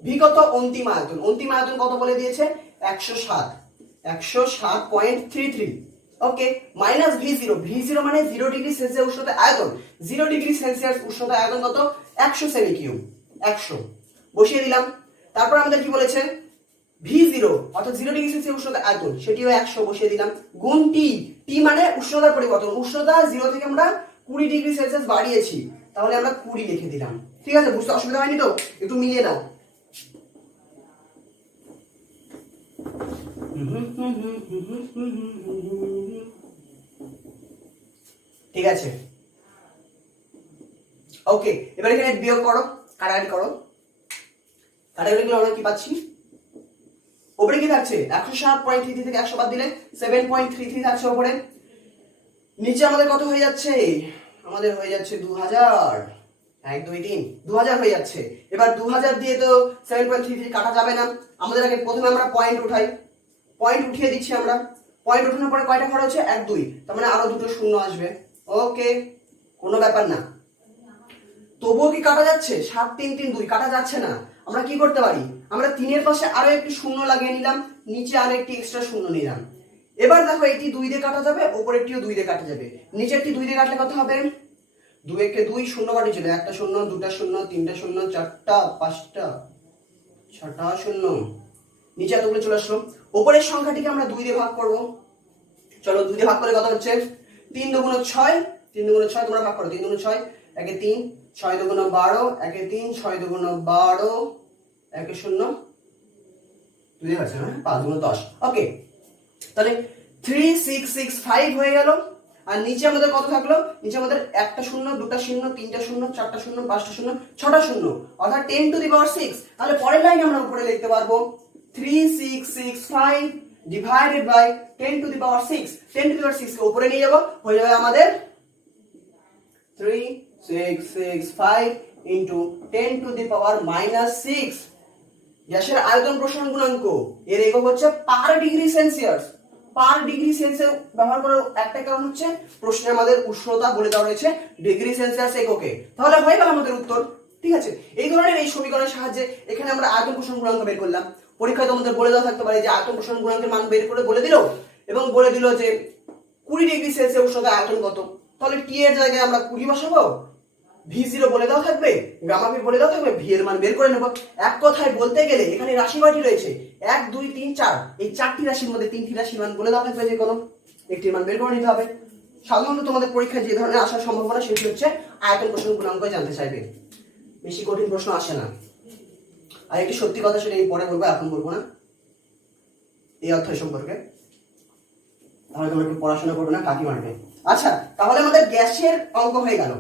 ভি কত? অন্তিম আয়তন, অন্তিম আয়তন কত বলে দিয়েছে? 107.33। ওকে, মাইনাস v0, v0 মানে 0°C উষ্ণতায় আয়তন, 0°C উষ্ণতায় আয়তন কত? 100 সেমি কিউব, 100 বসিয়ে দিলাম। তারপর আমাদের কি বলেছে? v0 অর্থাৎ 0°C উষ্ণতায় আয়তন, সেটিও 100 বসিয়ে দিলাম, গুণ t, t মানে উষ্ণতার পরিবর্তন, উষ্ণতা 0 থেকে আমরা 20°C বাড়িয়েছি, তাহলে আমরা 20 লিখে দিলাম, ঠিক আছে? বুঝতে অসুবিধা হয়নি তো? একটু মিলিয়ে নাও। ঠিক আছে, ওকে। এবার এখানে বিয়োগ করো, কাটাকাটি করো, কাটাকাটি করলে আমরা কি পাচ্ছি? উপরে কি থাকছে? 107.33 থেকে 100 বাদ দিলে 7.33 থাকছে উপরে। নিচে আমাদের কত হয়ে যাচ্ছে? আমাদের হয়ে যাচ্ছে 2000, 1 2 3 2000 হয়ে যাচ্ছে। এবার 2000 দিয়ে তো 7.33 কাটা যাবে না, আমাদের আগে প্রথমে আমরা পয়েন্ট উঠাই, পয়েন্ট উঠিয়ে দিচ্ছি আমরা। পয়েন্ট উঠানোর পরে কয়টা ঘর হচ্ছে? 1 2, তার মানে আরো দুটো শূন্য আসবে। ওকে, কোনো ব্যাপার না। তবুও কি কাটা যাচ্ছে? 7 3 3 2 কাটা যাচ্ছে না। আমরা কি করতে পারি? আমরা 3 এর পাশে আরো একটি শূন্য লাগিয়ে নিলাম, নিচে আরো একটি এক্সট্রা শূন্য নিলাম। এবার দেখো, এটি 2 দিয়ে কাটা যাবে, উপরেরটিও 2 দিয়ে কাটা যাবে। নিচেরটি 2 দিয়ে কাটলে কত হবে? 2 একে 2, শূন্য কাটি চলে, একটা শূন্য, দুটা শূন্য, তিনটা শূন্য, চারটা, পাঁচটা, ছটা শূন্য, নিচে এতগুলো চলে আসলো। উপরের সংখ্যাটিকে আমরা 2 দিয়ে ভাগ করব। চলো 2 দিয়ে ভাগ করে কত হচ্ছে? 3 2 6, 3 2 6 তোমরা ভাগ করো, 3 2 6, একে 3, 6 2 12, একে 3, 6 2 12, একে 0, 2 দিয়ে আছে না, 5 2 10। ওকে, তাহলে 3 6 6 5 হয়ে গেল। আর নিচে আমাদের কত থাকলো? নিচে আমাদের একটা শূন্য, দুটা শূন্য, তিনটা শূন্য, চারটা শূন্য, পাঁচটা শূন্য, ছটা শূন্য, অর্থাৎ 10 to the power 6। তাহলে পরের লাইনে আমরা উপরে লিখতে পারবো 3 6 6 5 divided by 10 to the power 6, 10 to the power 6 কে উপরে নিয়ে যাব, হয়ে যাবে আমাদের 3665 ইনটু 10 টু দি পাওয়ার -6। গ্যাসের আয়তন প্রসারণ গুণাঙ্ক এর একক হচ্ছে পার ডিগ্রি সেলসিয়াস। পার ডিগ্রি সেলসিয়াস ব্যবহার করার একটা কারণ হচ্ছে প্রশ্নে আমাদের উষ্ণতা বলে দেওয়া রয়েছে ডিগ্রি সেলসিয়াস এককে, তাহলে হয়ে গেল আমাদের উত্তর। ঠিক আছে, এই ধরনের এই সমীকরণের সাহায্যে এখানে আমরা আয়তন প্রসারণ গুণাঙ্ক বের করলাম। পরীক্ষায় তোমাদের বলে দেওয়া থাকতে পারে যে আয়তন প্রসারণ গুণাঙ্কের মান বের করে বলে দিল, এবং বলে দিল যে 20 ডিগ্রি সেলসিয়াস উষ্ণতা আয়তন কত, তাহলে টি এর জায়গায় আমরা 20 বসাবো, V0 বলে দেওয়া থাকবে, গামা পি বলে দেওয়া থাকবে, ভি এর মান বের করে নেব। এক কথায় বলতে গেলে এখানে রাশি কয়টি রয়েছে, 1 2 3 4, এই 4টি রাশির মধ্যে 3টি রাশির মান বলে দেওয়া থাকবে, যে কোনো একটির মান বের করে নিতে হবে। সাধারণত তোমাদের পরীক্ষায় যে ধরনের আসার সম্ভাবনা সেটি হচ্ছে আয়তন প্রসারণ গুণাঙ্ক জানতে চাইবে, বেশি কঠিন প্রশ্ন আসে না। আর একটি সত্যি কথা সেটা এই পরে বলবো, এখন বলবো না এই অধ্যায় সম্পর্কে, তাহলে তোমরা একটু পড়াশোনা করবে না, কাকি মারবে। আচ্ছা, তাহলে আমাদের গ্যাসের অঙ্ক হয়ে গেল।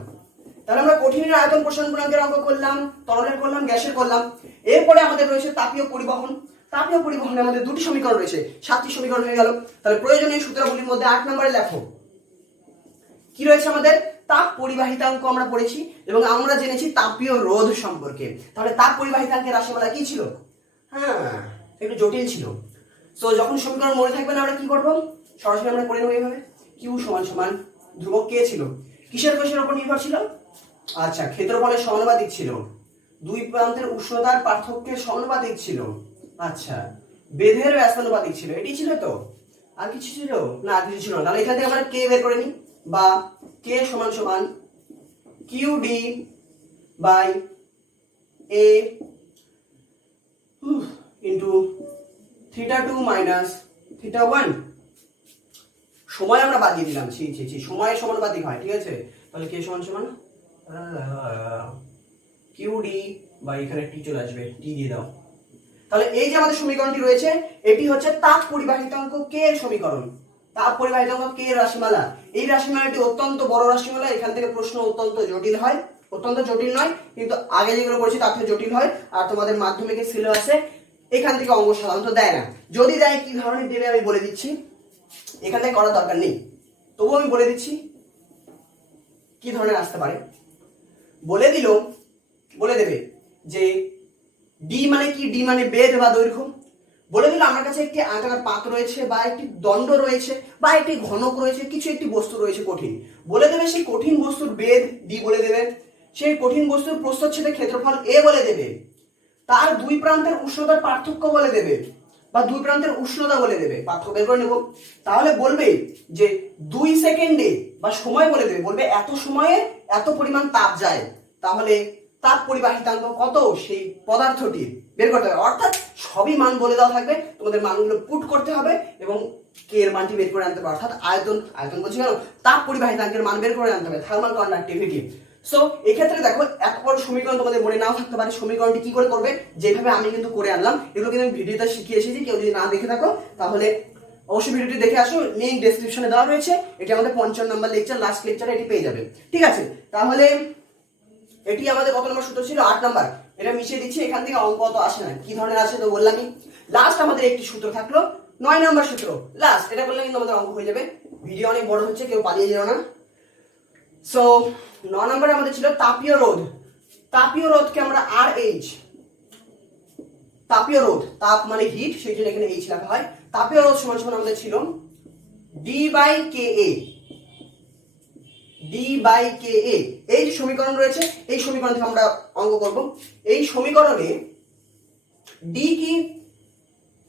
তাহলে আমরা কঠিনের আয়তন প্রসারণ গুণাঙ্কের অঙ্ক করলাম, তরলের করলাম, গ্যাসের করলাম। এরপরে আমাদের রয়েছে তাপীয় পরিবহন। তাপীয় পরিবহনে আমাদের দুটি সমীকরণ রয়েছে, 7টি সমীকরণ হয়ে গেল। তাহলে প্রয়োজনীয় সূত্রাবলীর মধ্যে 8 নম্বরে লেখো কি রয়েছে আমাদের, তাপ পরিবাহিতাঙ্ক আমরা পড়েছি এবং আমরা জেনেছি তাপীয় রোধ সম্পর্কে। তাহলে তাপ পরিবাহিতাঙ্কের রাশিমালা কি ছিল, হ্যাঁ একটু জটিল ছিল। তো যখন সমীকরণ মনে থাকবে না আমরা কি করব, সরাসরি আমরা করে নেব এইভাবে। কিউ সমান সমান ধ্রুবক কে ছিল, কিসের কোষের উপর নির্ভর ছিল, আচ্ছা ক্ষেত্রফলের সমানুপাতিক ছিল, দুই প্রান্তের উষ্ণতার পার্থক্যের সমানুপাতিক ছিল, আচ্ছা বেধের ব্যস্তানুপাতিক ছিল, এটি ছিল তো, আর কিছু ছিল না, আর কিছু ছিল না। তাহলে এখান থেকে আমরা কে বের করে নিই, বা কে সমান সমান Q D by A into θ2 minus θ1। সময় আমরা বাদ দিয়ে দিলাম, সময়ের সমানুপাতিক হয়, ঠিক আছে। তাহলে কে সমান সমান কিউ ডি বা এখানে টি চলে আসবে, টি দিয়ে দাও। তাহলে এই যে আমাদের সমীকরণটি রয়েছে এটি হচ্ছে তাপ পরিবাহিতাঙ্ক কে এর সমীকরণ। তাপ পরিবাহিতাঙ্ক কে এর রাশিমালা, এই রাশিমালাটি অত্যন্ত বড় রাশিমালা, এখান থেকে প্রশ্ন অত্যন্ত জটিল হয়, অত্যন্ত জটিল নয় কিন্তু আগে যেগুলো পড়েছি তার থেকে জটিল হয়। আর তোমাদের মাধ্যমিকের সিলেবাসে এখান থেকে অঙ্ক সাধারণত দেয় না, যদি দেয় কি ধরনের দেবে আমি বলে দিচ্ছি, এখান থেকে করার দরকার নেই, তবুও আমি বলে দিচ্ছি কি ধরনের আসতে পারে। বলে দিল, বলে দেবে যে ডি মানে কি, ডি মানে বেধ বা দৈর্ঘ্য। বলে দিল আমার কাছে একটি আয়তাকার পাত রয়েছে বা একটি দণ্ড রয়েছে বা একটি ঘনক রয়েছে, কিছু একটি বস্তু রয়েছে কঠিন, বলে দেবে সেই কঠিন বস্তুর বেধ ডি বলে দেবে, সেই কঠিন বস্তুর প্রস্থচ্ছেদের ক্ষেত্রফল এ বলে দেবে, তার দুই প্রান্তের উষ্ণতার পার্থক্য বলে দেবে বা দুই প্রান্তের উষ্ণতা বলে দেবে, পার্থক্য বের করে নেব। তাহলে বলবে যে 2 সেকেন্ডে বা সময় বলে দেবে, বলবে এত সময়ে এত পরিমাণ তাপ যায়, তাহলে তাপ পরিবাহিতাঙ্ক কত সেই পদার্থটি বের করতে হবে। অর্থাৎ সবই মান বলে দেওয়া থাকবে, তোমাদের মানগুলো পুট করতে হবে এবং কে এর মানটি বের করে আনতে হবে, অর্থাৎ আয়তন বলছি কেন, তাপ পরিবাহিতাঙ্কের মান বের করে আনতে হবে, থার্মাল কন্ডাক্টিভিটি। সো এই ক্ষেত্রে দেখো এত বড় সমীকরণ তোমাদের মনে নাও থাকতে পারে, সমীকরণটি কি করে করবে যেভাবে আমি কিন্তু করে আনলাম, এগুলো কিন্তু আমি ভিডিওতে শিখিয়ে এসেছি, কেউ যদি না দেখে থাকো তাহলে অবশ্যই ভিডিওটি দেখে আসো, লিংক ডেসক্রিপশনে দেওয়া রয়েছে, এটি আমাদের 55 নম্বর লেকচার, লাস্ট লেকচারে এটি পেয়ে যাবে। ঠিক আছে, তাহলে এটি আমাদের কত নম্বর সূত্র ছিল, 8 নম্বর। এটা মিশিয়ে দিচ্ছি, এখান থেকে অঙ্ক অত আসে না, কি ধরনের আসে তো বললামই। লাস্ট আমাদের একটি সূত্র থাকলো 9 নম্বর সূত্র, লাস্ট, এটা বললে কিন্তু আমাদের অঙ্ক হয়ে যাবে। ভিডিও অনেক বড় হচ্ছে, কেউ পালিয়ে যেও না। সো 9 নম্বরে আমাদের ছিল তাপীয় রোধ। তাপীয় রোধকে আমরা RH, তাপীয় রোধ, তাপ মানে হিট, সেই জন্য এখানে H লেখা হয়। তাপীয় রোধ সমান সমান আমাদের ছিল D by KA, D by KA। এই যে সমীকরণ রয়েছে এই সমীকরণ থেকে আমরা অঙ্ক করব। এই সমীকরণে D কি,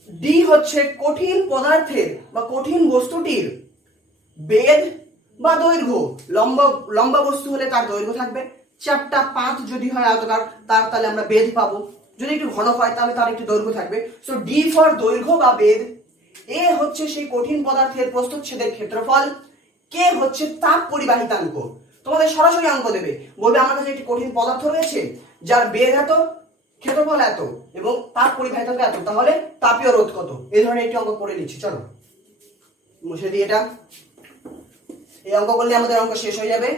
D হচ্ছে কঠিন পদার্থের বা কঠিন বস্তুটির বেধ বা দৈর্ঘ্য। লম্বা বস্তু হলে তার দৈর্ঘ্য থাকবে, চ্যাপ্টা পাত যদি হয় আয়তাকার তাহলে আমরা বেধ পাবো, যদি একটু ঘন হয় তাহলে তার একটু দৈর্ঘ্য থাকবে। সো ডি ফর দৈর্ঘ্য বা বেধ, এ হচ্ছে সেই কঠিন পদার্থের প্রস্থচ্ছেদের ক্ষেত্রফল, কে হচ্ছে তাপ পরিবাহিতাঙ্ক। তোমাদের সরাসরি অঙ্ক দেবে, বলবে আমার কাছে একটি কঠিন পদার্থ রয়েছে যার বেধ এত, ক্ষেত্রফল এত এবং তাপ পরিবাহিতাঙ্ক এত, তাহলে তাপীয় রোধ কত। এই ধরনের একটি অঙ্ক করে নিচ্ছি, চলো মুছে দিই এটা। এই অঙ্ক করলে আমাদের অঙ্ক শেষ হয়ে যাবে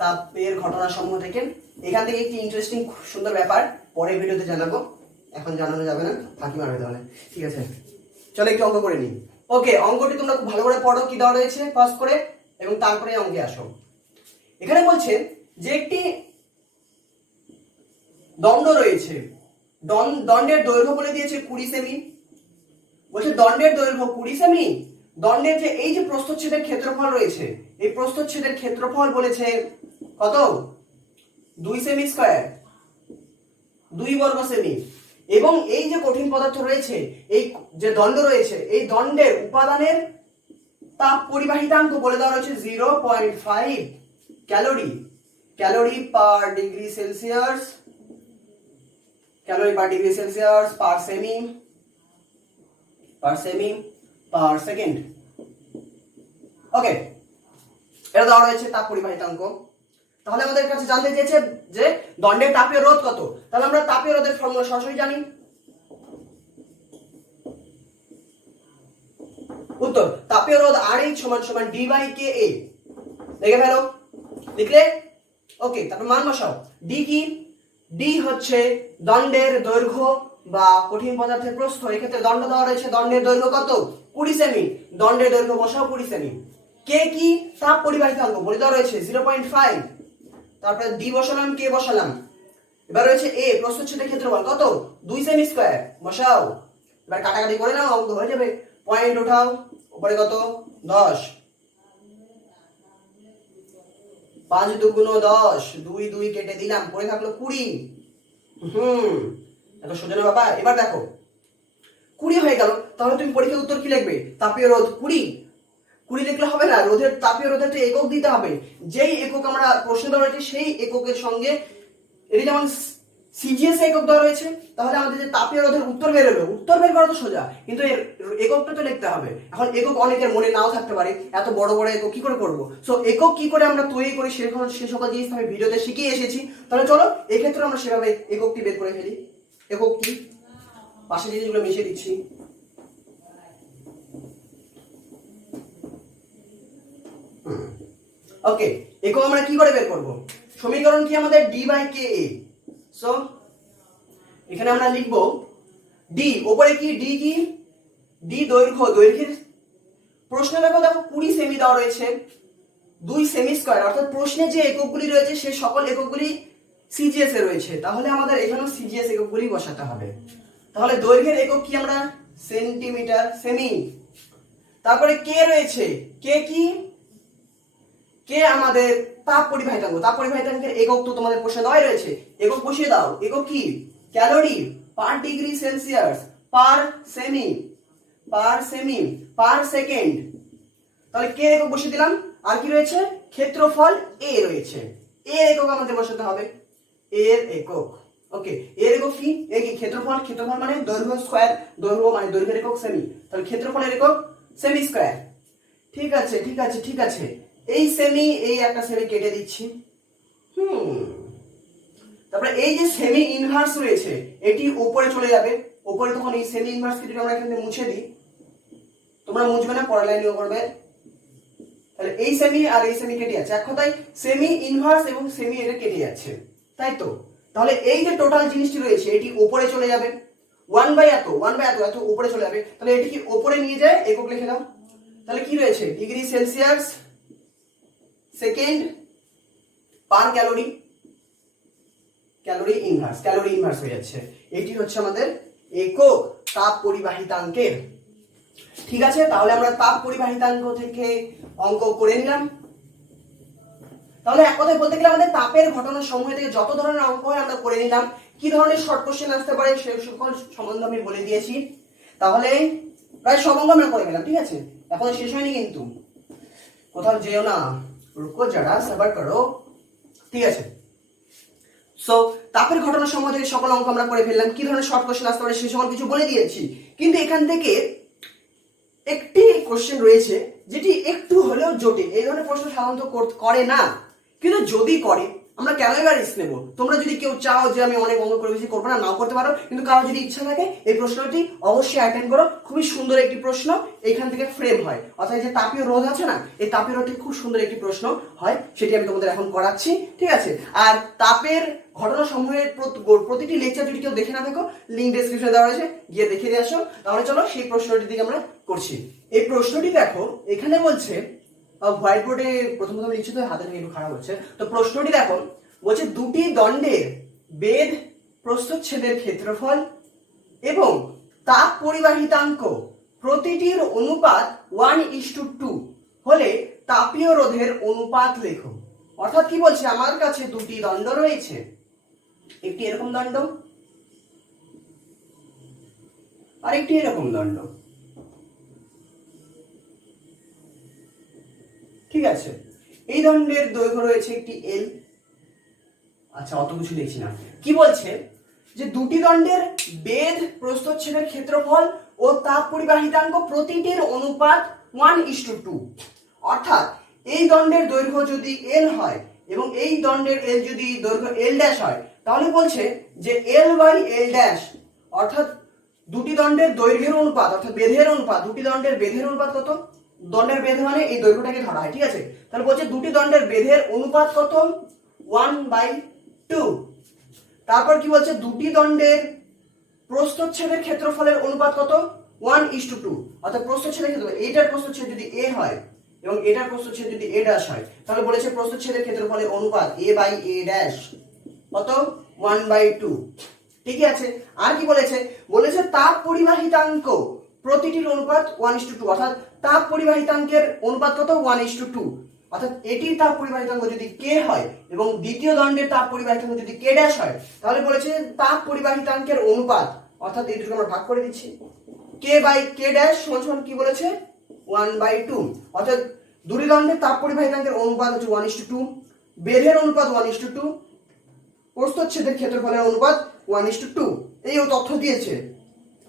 তাপের ঘটনা সমূহ থেকে। এখান থেকে একটি ইন্টারেস্টিং সুন্দর ব্যাপার পরের ভিডিওতে জানাবো, এখন জানানো যাবে না, ফাঁকি মারবে তাহলে। ঠিক আছে, চলো একটু অঙ্ক করে নিই। ওকে, অঙ্কটি তোমরা খুব ভালো করে পড়ো কি দেওয়া রয়েছে ফার্স্ট করে, এবং তারপরে অঙ্কে আসো। এখানে বলছে যে একটি দণ্ড রয়েছে, দণ্ডের দৈর্ঘ্য বলে দিয়েছে 20 সেমি। বলছে দণ্ডের দৈর্ঘ্য 20 সেমি, দণ্ডের যে এই যে প্রস্থচ্ছেদের ক্ষেত্রফল রয়েছে, এই প্রস্থচ্ছেদের ক্ষেত্রফল বলেছে কত? 2 সেমি স্কয়ার, 2 বর্গ সেমি। এবং এই যে কঠিন পদার্থ রয়েছে, এই যে দণ্ড রয়েছে, এই দণ্ডের উপাদানের তাপ পরিবাহিতাঙ্ক বলে দেওয়া রয়েছে 0.5 calorie, calorie per degree Celsius, calorie per degree Celsius per cm, per second. Okay, এটা দেওয়া রয়েছে তাপ পরিবাহিতাঙ্ক। তাহলে আমাদের কাছে জানতে চেয়েছে যে দণ্ডের তাপীয় রোধ কত। তাহলে আমরা তাপীয় রোধের ফর্মুলা সরাসরি জানি। উত্তর, তাপীয় রোধ RH সমান D/KA। দেখে ফেলো, লিখলে? ওকে, তারপর মান বসাও। ডি কি? ডি হচ্ছে দণ্ডের দৈর্ঘ্য বা কঠিন পদার্থের প্রস্থ। এক্ষেত্রে দণ্ড দেওয়া রয়েছে, দণ্ডের দৈর্ঘ্য কত? 20 সেমি। দণ্ডের দৈর্ঘ্য বসাও 20 সেমি। কে কি? তাপ পরিবাহিতাঙ্ক বলে দেওয়া রয়েছে 0.5। তারপরে ডি বসালাম, কে বসালাম। এবার রয়েছে এ, প্রস্থচ্ছেদের ক্ষেত্রফল কত? 2 সেমি স্কয়ার, বসাও। এবার কাটাকাটি করে নাও, অঙ্ক হয়ে যাবে। পয়েন্ট উঠাও, উপরে কত? 10। 5 দুগুণ 10, 2 2 কেটে দিলাম, পড়ে থাকলো 20। এত সোজা না বাবা। এবার দেখো 20 হয়ে গেল, তাহলে তুমি পরীক্ষার উত্তর কি লিখবে? তাপীয় রোধ 20। 20 লিখলে হবে না, রোধের তাপীয় রোধের তো একক দিতে হবে। যেই একক আমরা প্রশ্ন দেওয়া রয়েছে সেই এককের সঙ্গে, এটি যেমন সিজিএস একক দেওয়া রয়েছে, তাহলে আমাদের যে তাপীয় রোধের উত্তর বেরোবে, উত্তর বের করা তো সোজা, কিন্তু এর এককটা তো লিখতে হবে। এখন একক অনেকের মনে নাও থাকতে পারে, এত বড় বড় একক কি করে করব। সো একক কি করে আমরা তৈরি করি সে সকল জিনিস আমি ভিডিওতে শিখিয়ে এসেছি। তাহলে চলো এক্ষেত্রে আমরা সেভাবে এককটি বের করে ফেলি। একক কি? পাশে জিনিসগুলো মিশিয়ে দিচ্ছি। ওকে, একক আমরা কি করে বের করব? সমীকরণ কি আমাদের? D/KA। সো এখানে আমরা লিখব ডি, উপরে কি? ডি কি? ডি দৈর্ঘ্য, দৈর্ঘ্যের প্রশ্নে দেখো 20 সেমি দেওয়া রয়েছে, 2 সেমি স্কয়ার, অর্থাৎ প্রশ্নে যে এককগুলি রয়েছে সেই সকল এককগুলি সিজিএস এ রয়েছে। তাহলে আমাদের এখানেও সিজিএস এককগুলি বসাতে হবে। তাহলে দৈর্ঘ্যের একক কি আমরা? Centimetre, semi. তারপরে কে রয়েছে, কে কি? কে আমাদের তাপ পরিবাহিতাঙ্ক। তাপ পরিবাহিতাঙ্কের একক তো তোমাদের প্রশ্নে দেওয়াই রয়েছে, একক বসিয়ে দাও। একক কি? Calorie per degree Celsius per cm, per second. তাহলে কে একক বসিয়ে দিলাম। আর কি রয়েছে? ক্ষেত্রফল এ রয়েছে, এর একক আমাদের বসাতে হবে, এর একক। ওকে, এর একক কি? এ কি? ক্ষেত্রফল। ক্ষেত্রফল মানে দৈর্ঘ্য স্কয়ার, দৈর্ঘ্য মানে দৈর্ঘ্যের একক সেমি, তাহলে ক্ষেত্রফলের একক সেমি স্কয়ার। ঠিক আছে, ঠিক আছে, ঠিক আছে। এই সেমি, এই একটা সেমি কেটে দিচ্ছি। তারপরে এই যে সেমি ইনভার্স রয়েছে, এটি উপরে চলে যাবে। উপরে তখন এই সেমি ইনভার্স কে যদি আমরা এখানে মুছে দিই, তোমরা মুছবে না, পরের লাইনেও করবে। তাহলে এই সেমি আর এই সেমি কেটে যাচ্ছে, এক কথায় সেমি ইনভার্স এবং সেমি এটা কেটে যাচ্ছে, তাই তো? তাহলে এই যে টোটাল জিনিসটি রয়েছে এটি উপরে চলে যাবে, 1/এত উপরে চলে যাবে। তাহলে এটি কি উপরে নিয়ে যায়, একক লিখে দাও। তাহলে কি রয়েছে? ডিগ্রি সেলসিয়াস সেকেন্ড পার ক্যালোরি, ক্যালোরি ইনভার্স হয়ে যাচ্ছে। এটি হচ্ছে আমাদের একক তাপ পরিবাহিতাঙ্কের। ঠিক আছে, তাহলে আমরা তাপ পরিবাহিতাঙ্ক থেকে অঙ্ক করে নিলাম। তাহলে এক কথায় বলতে গেলে আমাদের তাপের ঘটনার সমূহ থেকে যত ধরনের অঙ্ক হয় আমরা করে নিলাম। কি ধরনের শর্ট কোশ্চেন আসতে পারে সেই সকল সম্বন্ধে আমি বলে দিয়েছি। তাহলে প্রায় সব অঙ্ক আমরা করে গেলাম। ঠিক আছে, এখন শেষ হয়নি কিন্তু, কোথাও যেও না, রুকো যারা, সবার করো। ঠিক আছে, সো তাপের ঘটনার সমূহ থেকে সকল অঙ্ক আমরা করে ফেললাম। কি ধরনের শর্ট কোশ্চেন আসতে পারে সেই সকল কিছু বলে দিয়েছি। কিন্তু এখান থেকে একটি কোশ্চেন রয়েছে যেটি একটু হলেও জটিল। এই ধরনের প্রশ্ন সাধারণত করে না, কিন্তু যদি করে আমরা কেন এবার রিস্ক নেবো? তোমরা যদি কেউ চাও যে আমি অনেক অঙ্ক করে বেশি করবো না, নাও করতে পারো, কিন্তু কারো যদি ইচ্ছা থাকে এই প্রশ্নটি অবশ্যই অ্যাটেন্ড করো। খুবই সুন্দর একটি প্রশ্ন এখান থেকে ফ্রেম হয়, অর্থাৎ যে তাপীয় রোধ আছে না, এই তাপীয় রোধটি খুব সুন্দর একটি প্রশ্ন হয়, সেটি আমি তোমাদের এখন করাচ্ছি, ঠিক আছে? আর তাপের ঘটনা সমূহের প্রতিটি লেকচার যদি কেউ দেখে না থাকো, লিঙ্ক ডেসক্রিপশনে দেওয়া রয়েছে, গিয়ে দেখে দিয়ে আসো। তাহলে চলো সেই প্রশ্নটির দিকে আমরা করছি। এই প্রশ্নটি দেখো, এখানে বলছে হোয়াইট বোর্ডে প্রথম লিখছি তো হাতে থেকে একটু খারাপ হচ্ছে। তো প্রশ্নটি দেখো, বলছে দুটি দণ্ডের বেধ প্রস্থচ্ছেদের ক্ষেত্রফল এবং তাপ পরিবাহিতাঙ্ক প্রতিটির অনুপাত 1:2 হলে তাপীয় রোধের অনুপাত লেখো। অর্থাৎ কি বলছে, আমার কাছে দুটি দণ্ড রয়েছে, একটি এরকম দণ্ড আর একটি এরকম দণ্ড, ঠিক আছে? এই দণ্ডের দৈর্ঘ্য রয়েছে একটি এল। আচ্ছা, অত কিছু লিখছি না। কি বলছে যে দুটি দণ্ডের বেধ প্রস্থচ্ছেদের ক্ষেত্রফল ও তাপ পরিবাহিতাঙ্ক প্রতিটির অনুপাত 1:2। অর্থাৎ এই দণ্ডের দৈর্ঘ্য যদি এল হয় এবং এই দণ্ডের এল যদি দৈর্ঘ্য এল ড্যাশ হয়, তাহলে বলছে যে এল বাই এল ড্যাশ, অর্থাৎ দুটি দণ্ডের দৈর্ঘ্যের অনুপাত অর্থাৎ বেধের অনুপাত, দুটি দণ্ডের বেধের অনুপাত কত? দণ্ডের বেধ মানে এই দৈর্ঘ্যটাকে ধরা হয়, ঠিক আছে? তাহলে বলছে দুটি দণ্ডের বেধের অনুপাত কত? 1/2। তারপর কি বলছে, দুটি দণ্ডের প্রস্থচ্ছেদের ক্ষেত্রফলের অনুপাত কত? 1:2। অর্থাৎ প্রস্থচ্ছেদের ক্ষেত্রফল, এইটার প্রস্থচ্ছেদ যদি এ হয় এবং এটার প্রস্থচ্ছেদ যদি এ ড্যাশ হয়, তাহলে বলেছে প্রস্থচ্ছেদের ক্ষেত্রফলের অনুপাত এ বাই এ ড্যাশ কত? 1/2। ঠিকই আছে। আর কি বলেছে? বলেছে তাপ পরিবাহিতাঙ্ক প্রতিটির অনুপাত 1:2। অর্থাৎ তাপ পরিবাহিতাঙ্কের অনুপাত কত? 1:2। অর্থাৎ এটির তাপ পরিবাহিতাঙ্ক যদি কে হয় এবং দ্বিতীয় দণ্ডের তাপ পরিবাহিতাঙ্ক যদি কে ড্যাশ হয়, তাহলে বলেছে তাপ পরিবাহিতাঙ্কের অনুপাত, অর্থাৎ এই দুটোকে আমরা ভাগ করে দিচ্ছি, কে বাই কে ড্যাশ সমান কি বলেছে? 1/2। অর্থাৎ দুটি দণ্ডের তাপ পরিবাহিতাঙ্কের অনুপাত হচ্ছে 1:2, বেধের অনুপাত 1:2, প্রস্থচ্ছেদের ক্ষেত্রফলের অনুপাত 1:2। এই তথ্য দিয়েছে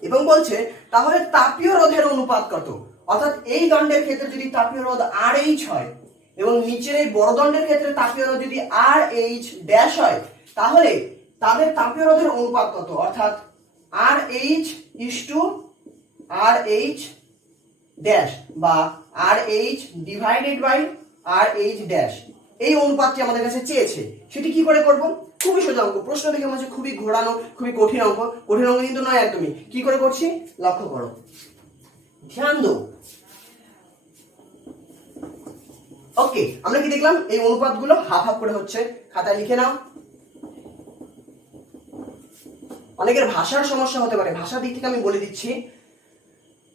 এবং বলছে তাহলে তাপীয় রোধের অনুপাত কত? অর্থাৎ এই দণ্ডের ক্ষেত্রে যদি তাপীয় রোধ RH হয় এবং নিচের এই বড় দণ্ডের ক্ষেত্রে তাপীয় রোধ যদি RH ড্যাশ হয়, তাহলে তাদের তাপীয় রোধের অনুপাত কত? অর্থাৎ RH RH ড্যাশ বা RH divided by RH dash, এই অনুপাতটি আমাদের কাছে চেয়েছে। সেটি কি করে করব? খুবই সোজা অঙ্ক। প্রশ্ন দেখে মনে হচ্ছে খুবই ঘোরানো, খুবই কঠিন অঙ্ক। কঠিন অঙ্ক কিন্তু নয় একদমই। কি করে করছি লক্ষ্য করো, ধ্যান দাও। ওকে, আমরা কি দেখলাম? এই অনুপাতগুলো হাফ হাফ করে হচ্ছে, খাতায় লিখে নাও। অনেকের ভাষার সমস্যা হতে পারে, ভাষার দিক থেকে আমি বলে দিচ্ছি,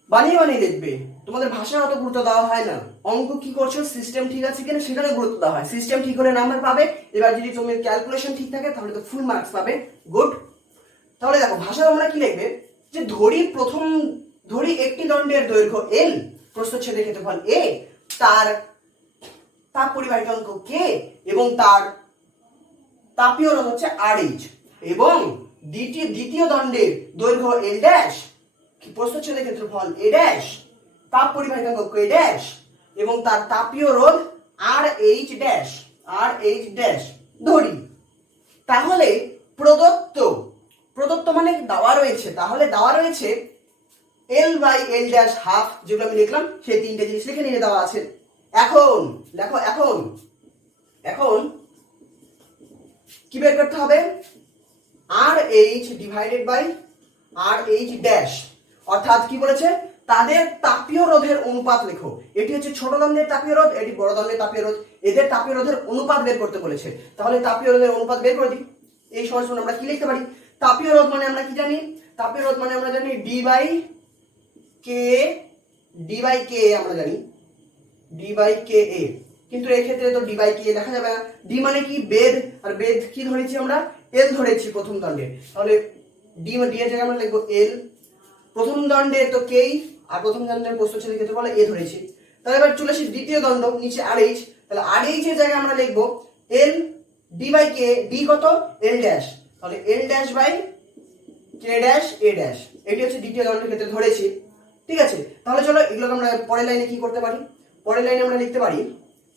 বানিয়ে বানিয়ে দেখবে। তোমাদের ভাষার অত গুরুত্ব দেওয়া হয় না, অঙ্ক কি করছো সিস্টেম ঠিক আছে কিনা সেখানে গুরুত্ব দেওয়া হয়। সিস্টেম ঠিক হলে নাম্বার পাবে, এবার যদি তুমি ক্যালকুলেশন ঠিক থাকে তাহলে তো ফুল মার্কস পাবে। গুড। তাহলে দেখো ভাষা আমরা কি লিখবে, যে ধরি একটি দণ্ডের দৈর্ঘ্য এল, প্রস্থচ্ছেদের ক্ষেত্রফল এ, তার তাপ পরিবাহিতাঙ্ক কে এবং তার তাপীয় রোধ হচ্ছে RH, এবং দ্বিতীয় দণ্ডের দৈর্ঘ্য এল ড্যাশ, প্রস্থচ্ছেদের ক্ষেত্রফল এ ড্যাশ, তাপ পরিবাহিতাঙ্ক কে ড্যাশ এবং তার তাপীয় রোধ RH ড্যাশ ধরি। তাহলে প্রদত্ত মানে দেওয়া রয়েছে, তাহলে দেওয়া রয়েছে L by L dash half, যেগুলো আমি লিখলাম সেই তিনটে জিনিস লিখে নিয়ে দেওয়া আছে। এখন দেখো, এখন কি বের করতে হবে? RH divided by RH dash, অর্থাৎ কি বলেছে? তাদের তাপীয় রোধের অনুপাত লেখো। এটি হচ্ছে ছোট দণ্ডের তাপীয় রোধ, এটি বড় দণ্ডের তাপীয় রোধ, এদের তাপীয় রোধের অনুপাত বের করতে বলেছে। তাহলে তাপীয় রোধের অনুপাত বের করে দিই। এই সমান আমরা কি লিখতে পারি? তাপীয় রোধ মানে আমরা কি জানি? তাপীয় রোধ মানে আমরা জানি ডি বাই কে আমরা জানি, ডি বাই কে এ। কিন্তু এই ক্ষেত্রে তো ডি বাই কে দেখা যাবে না। ডি মানে কি? বেধ, আর বেধ কি ধরেছি আমরা? এল ধরেছি প্রথম দণ্ডে, তাহলে ডি এর জায়গায় আমরা লিখবো এল। প্রথম দণ্ডে তো কে, আর প্রথম দণ্ডের প্রস্থচ্ছেদের ক্ষেত্রফল এ ধরেছি। তাহলে এবার চলে আসি দ্বিতীয় দণ্ড, নিচে RH, তাহলে RH এর জায়গায় আমরা লিখবো L D by K, D কত? এল ড্যাশ, তাহলে L dash by K dash A dash. এটি হচ্ছে দ্বিতীয় দণ্ডের ক্ষেত্রে ধরেছি, ঠিক আছে? তাহলে চলো এগুলোকে আমরা পরের লাইনে কি করতে পারি? পরের লাইনে আমরা লিখতে পারি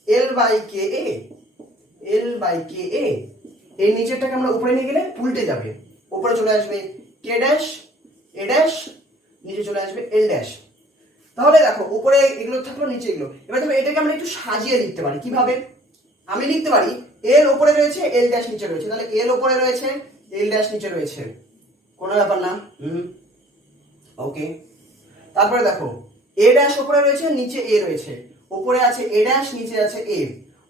L by K A L by কে এ, এই নিচেরটাকে আমরা উপরে নিয়ে গেলে উল্টে যাবে, উপরে চলে আসবে কে ড্যাশ এ ড্যাশ, নিচে চলে আসবে এল ড্যাশ। তাহলে দেখো উপরে এগুলো থাকলো, নিচে এগুলো। এবার দেখো এটাকে আমরা একটু সাজিয়ে লিখতে পারি। কিভাবে? আমি লিখতে পারি এল উপরে রয়েছে এল ড্যাশ নিচে রয়েছে, তাহলে এল উপরে রয়েছে এল ড্যাশ নিচে রয়েছে, কোনো ব্যাপার না। ওকে, তারপরে দেখো এ ড্যাশ উপরে রয়েছে নিচে এ রয়েছে, উপরে আছে এ ড্যাশ নিচে আছে এ,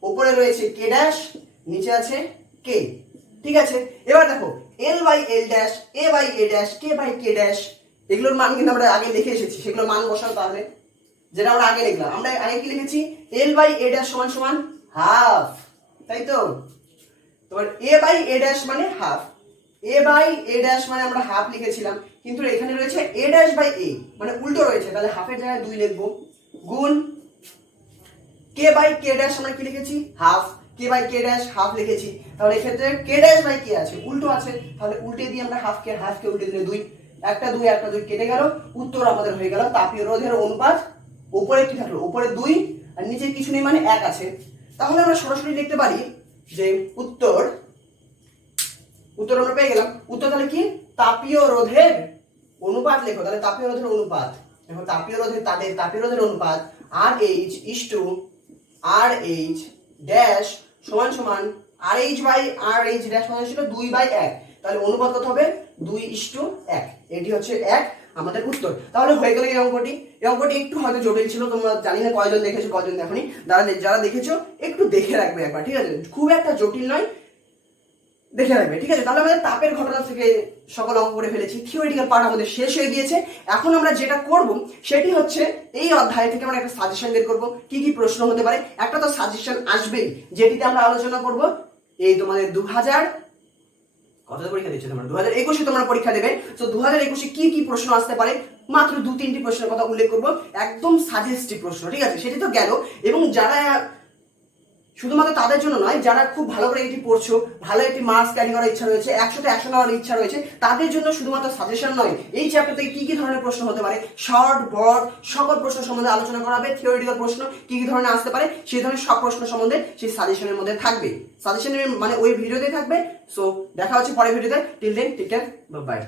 উপরে রয়েছে কে ড্যাশ নিচে আছে কে, ঠিক আছে। এবার দেখো L by L dash, A by A dash, K by K dash, এগুলোর মান কিন্তু আমরা আগে লিখে এসেছি, সেগুলোর মান বসাও তাহলে। যেটা আমরা আগে লিখলাম, আমরা আগে কি লিখেছি? এল বাই এ ড্যাশ সমান সমান হাফ, তাই তো? তোমার এ বাই এ ড্যাশ মানে half, A by A dash মানে আমরা হাফ লিখেছিলাম, কিন্তু এখানে রয়েছে এ ড্যাশ বাই এ মানে উল্টো রয়েছে, তাহলে হাফের জায়গায় 2 লিখবো, গুণ কে বাই কে ড্যাশ আমরা কি লিখেছি? Half, K by K dash half লিখেছি, তাহলে এক্ষেত্রে কে ড্যাশ বাই কে আছে উল্টো আছে, তাহলে উল্টে দিয়ে আমরা হাফকে উল্টে দিলে 2, একটা 2 কেটে গেল, উত্তর আমাদের হয়ে গেল তাপীয় রোধের অনুপাত। উপরে কি থাকলো? উপরে 2 আর নিচে কিছু নেই মানে 1 আছে। তাহলে আমরা সরাসরি লিখতে পারি যে উত্তর আমরা পেয়ে গেলাম। উত্তর তাহলে কি? তাপীয় রোধের অনুপাত লেখো, তাহলে তাপীয় রোধের অনুপাত দেখো, তাপীয় রোধের অনুপাত RH ইসটু RH ড্যাশ সমান সমান RH বাই RH ড্যাশ মানে ছিল 2/1, তাহলে অনুপাত কত হবে? 2:1, এটি হচ্ছে 1 আমাদের উত্তর। তাহলে হয়ে গেল এই অঙ্কটি। এই অঙ্কটি একটু হয়তো জটিল ছিল, তোমরা জানি না কয়জন দেখেছো কয়জন দেখোনি, যারা দেখেছো একটু দেখে রাখবে একবার, ঠিক আছে? খুব একটা জটিল নয়, দেখে রাখবে, ঠিক আছে? তাহলে আমাদের তাপের ঘটনা থেকে সকল অঙ্ক করে ফেলেছি, থিওরিটিক্যাল পার্ট আমাদের শেষ হয়ে গিয়েছে। এখন আমরা যেটা করব সেটি হচ্ছে এই অধ্যায় থেকে আমরা একটা সাজেশন বের করব, কি কি প্রশ্ন হতে পারে। একটা তো সাজেশন আসবেই, যেটিতে আমরা আলোচনা করব এই তোমাদের 2000 কত পরীক্ষা দিচ্ছ তোমরা? 2021 তোমরা পরীক্ষা দেবে, তো 2021 কি কি প্রশ্ন আসতে পারে মাত্র 2-3টি প্রশ্নের কথা উল্লেখ করব, একদম সাজেস্টিভ প্রশ্ন, ঠিক আছে? সেটি তো গেল। এবং যারা শুধুমাত্র তাদের জন্য নয়, যারা খুব ভালো করে এটি পড়ছো, ভালো একটি মার্কস ক্যারি করার ইচ্ছা রয়েছে, 100তে 100 নেওয়ার ইচ্ছা রয়েছে, তাদের জন্য শুধুমাত্র সাজেশন নয়, এই চ্যাপ্টার থেকে কি কি ধরনের প্রশ্ন হতে পারে, শর্ট ব্রড সকল প্রশ্ন সম্বন্ধে আলোচনা করা হবে। থিওরিটিক্যাল প্রশ্ন কি কি ধরনের আসতে পারে সেই ধরনের সব প্রশ্ন সম্বন্ধে সেই সাজেশনের মধ্যে থাকবে, সাজেশনের মানে ওই ভিডিওতে থাকবে। সো দেখা হচ্ছে পরের ভিডিওতে, till then take care, bye by.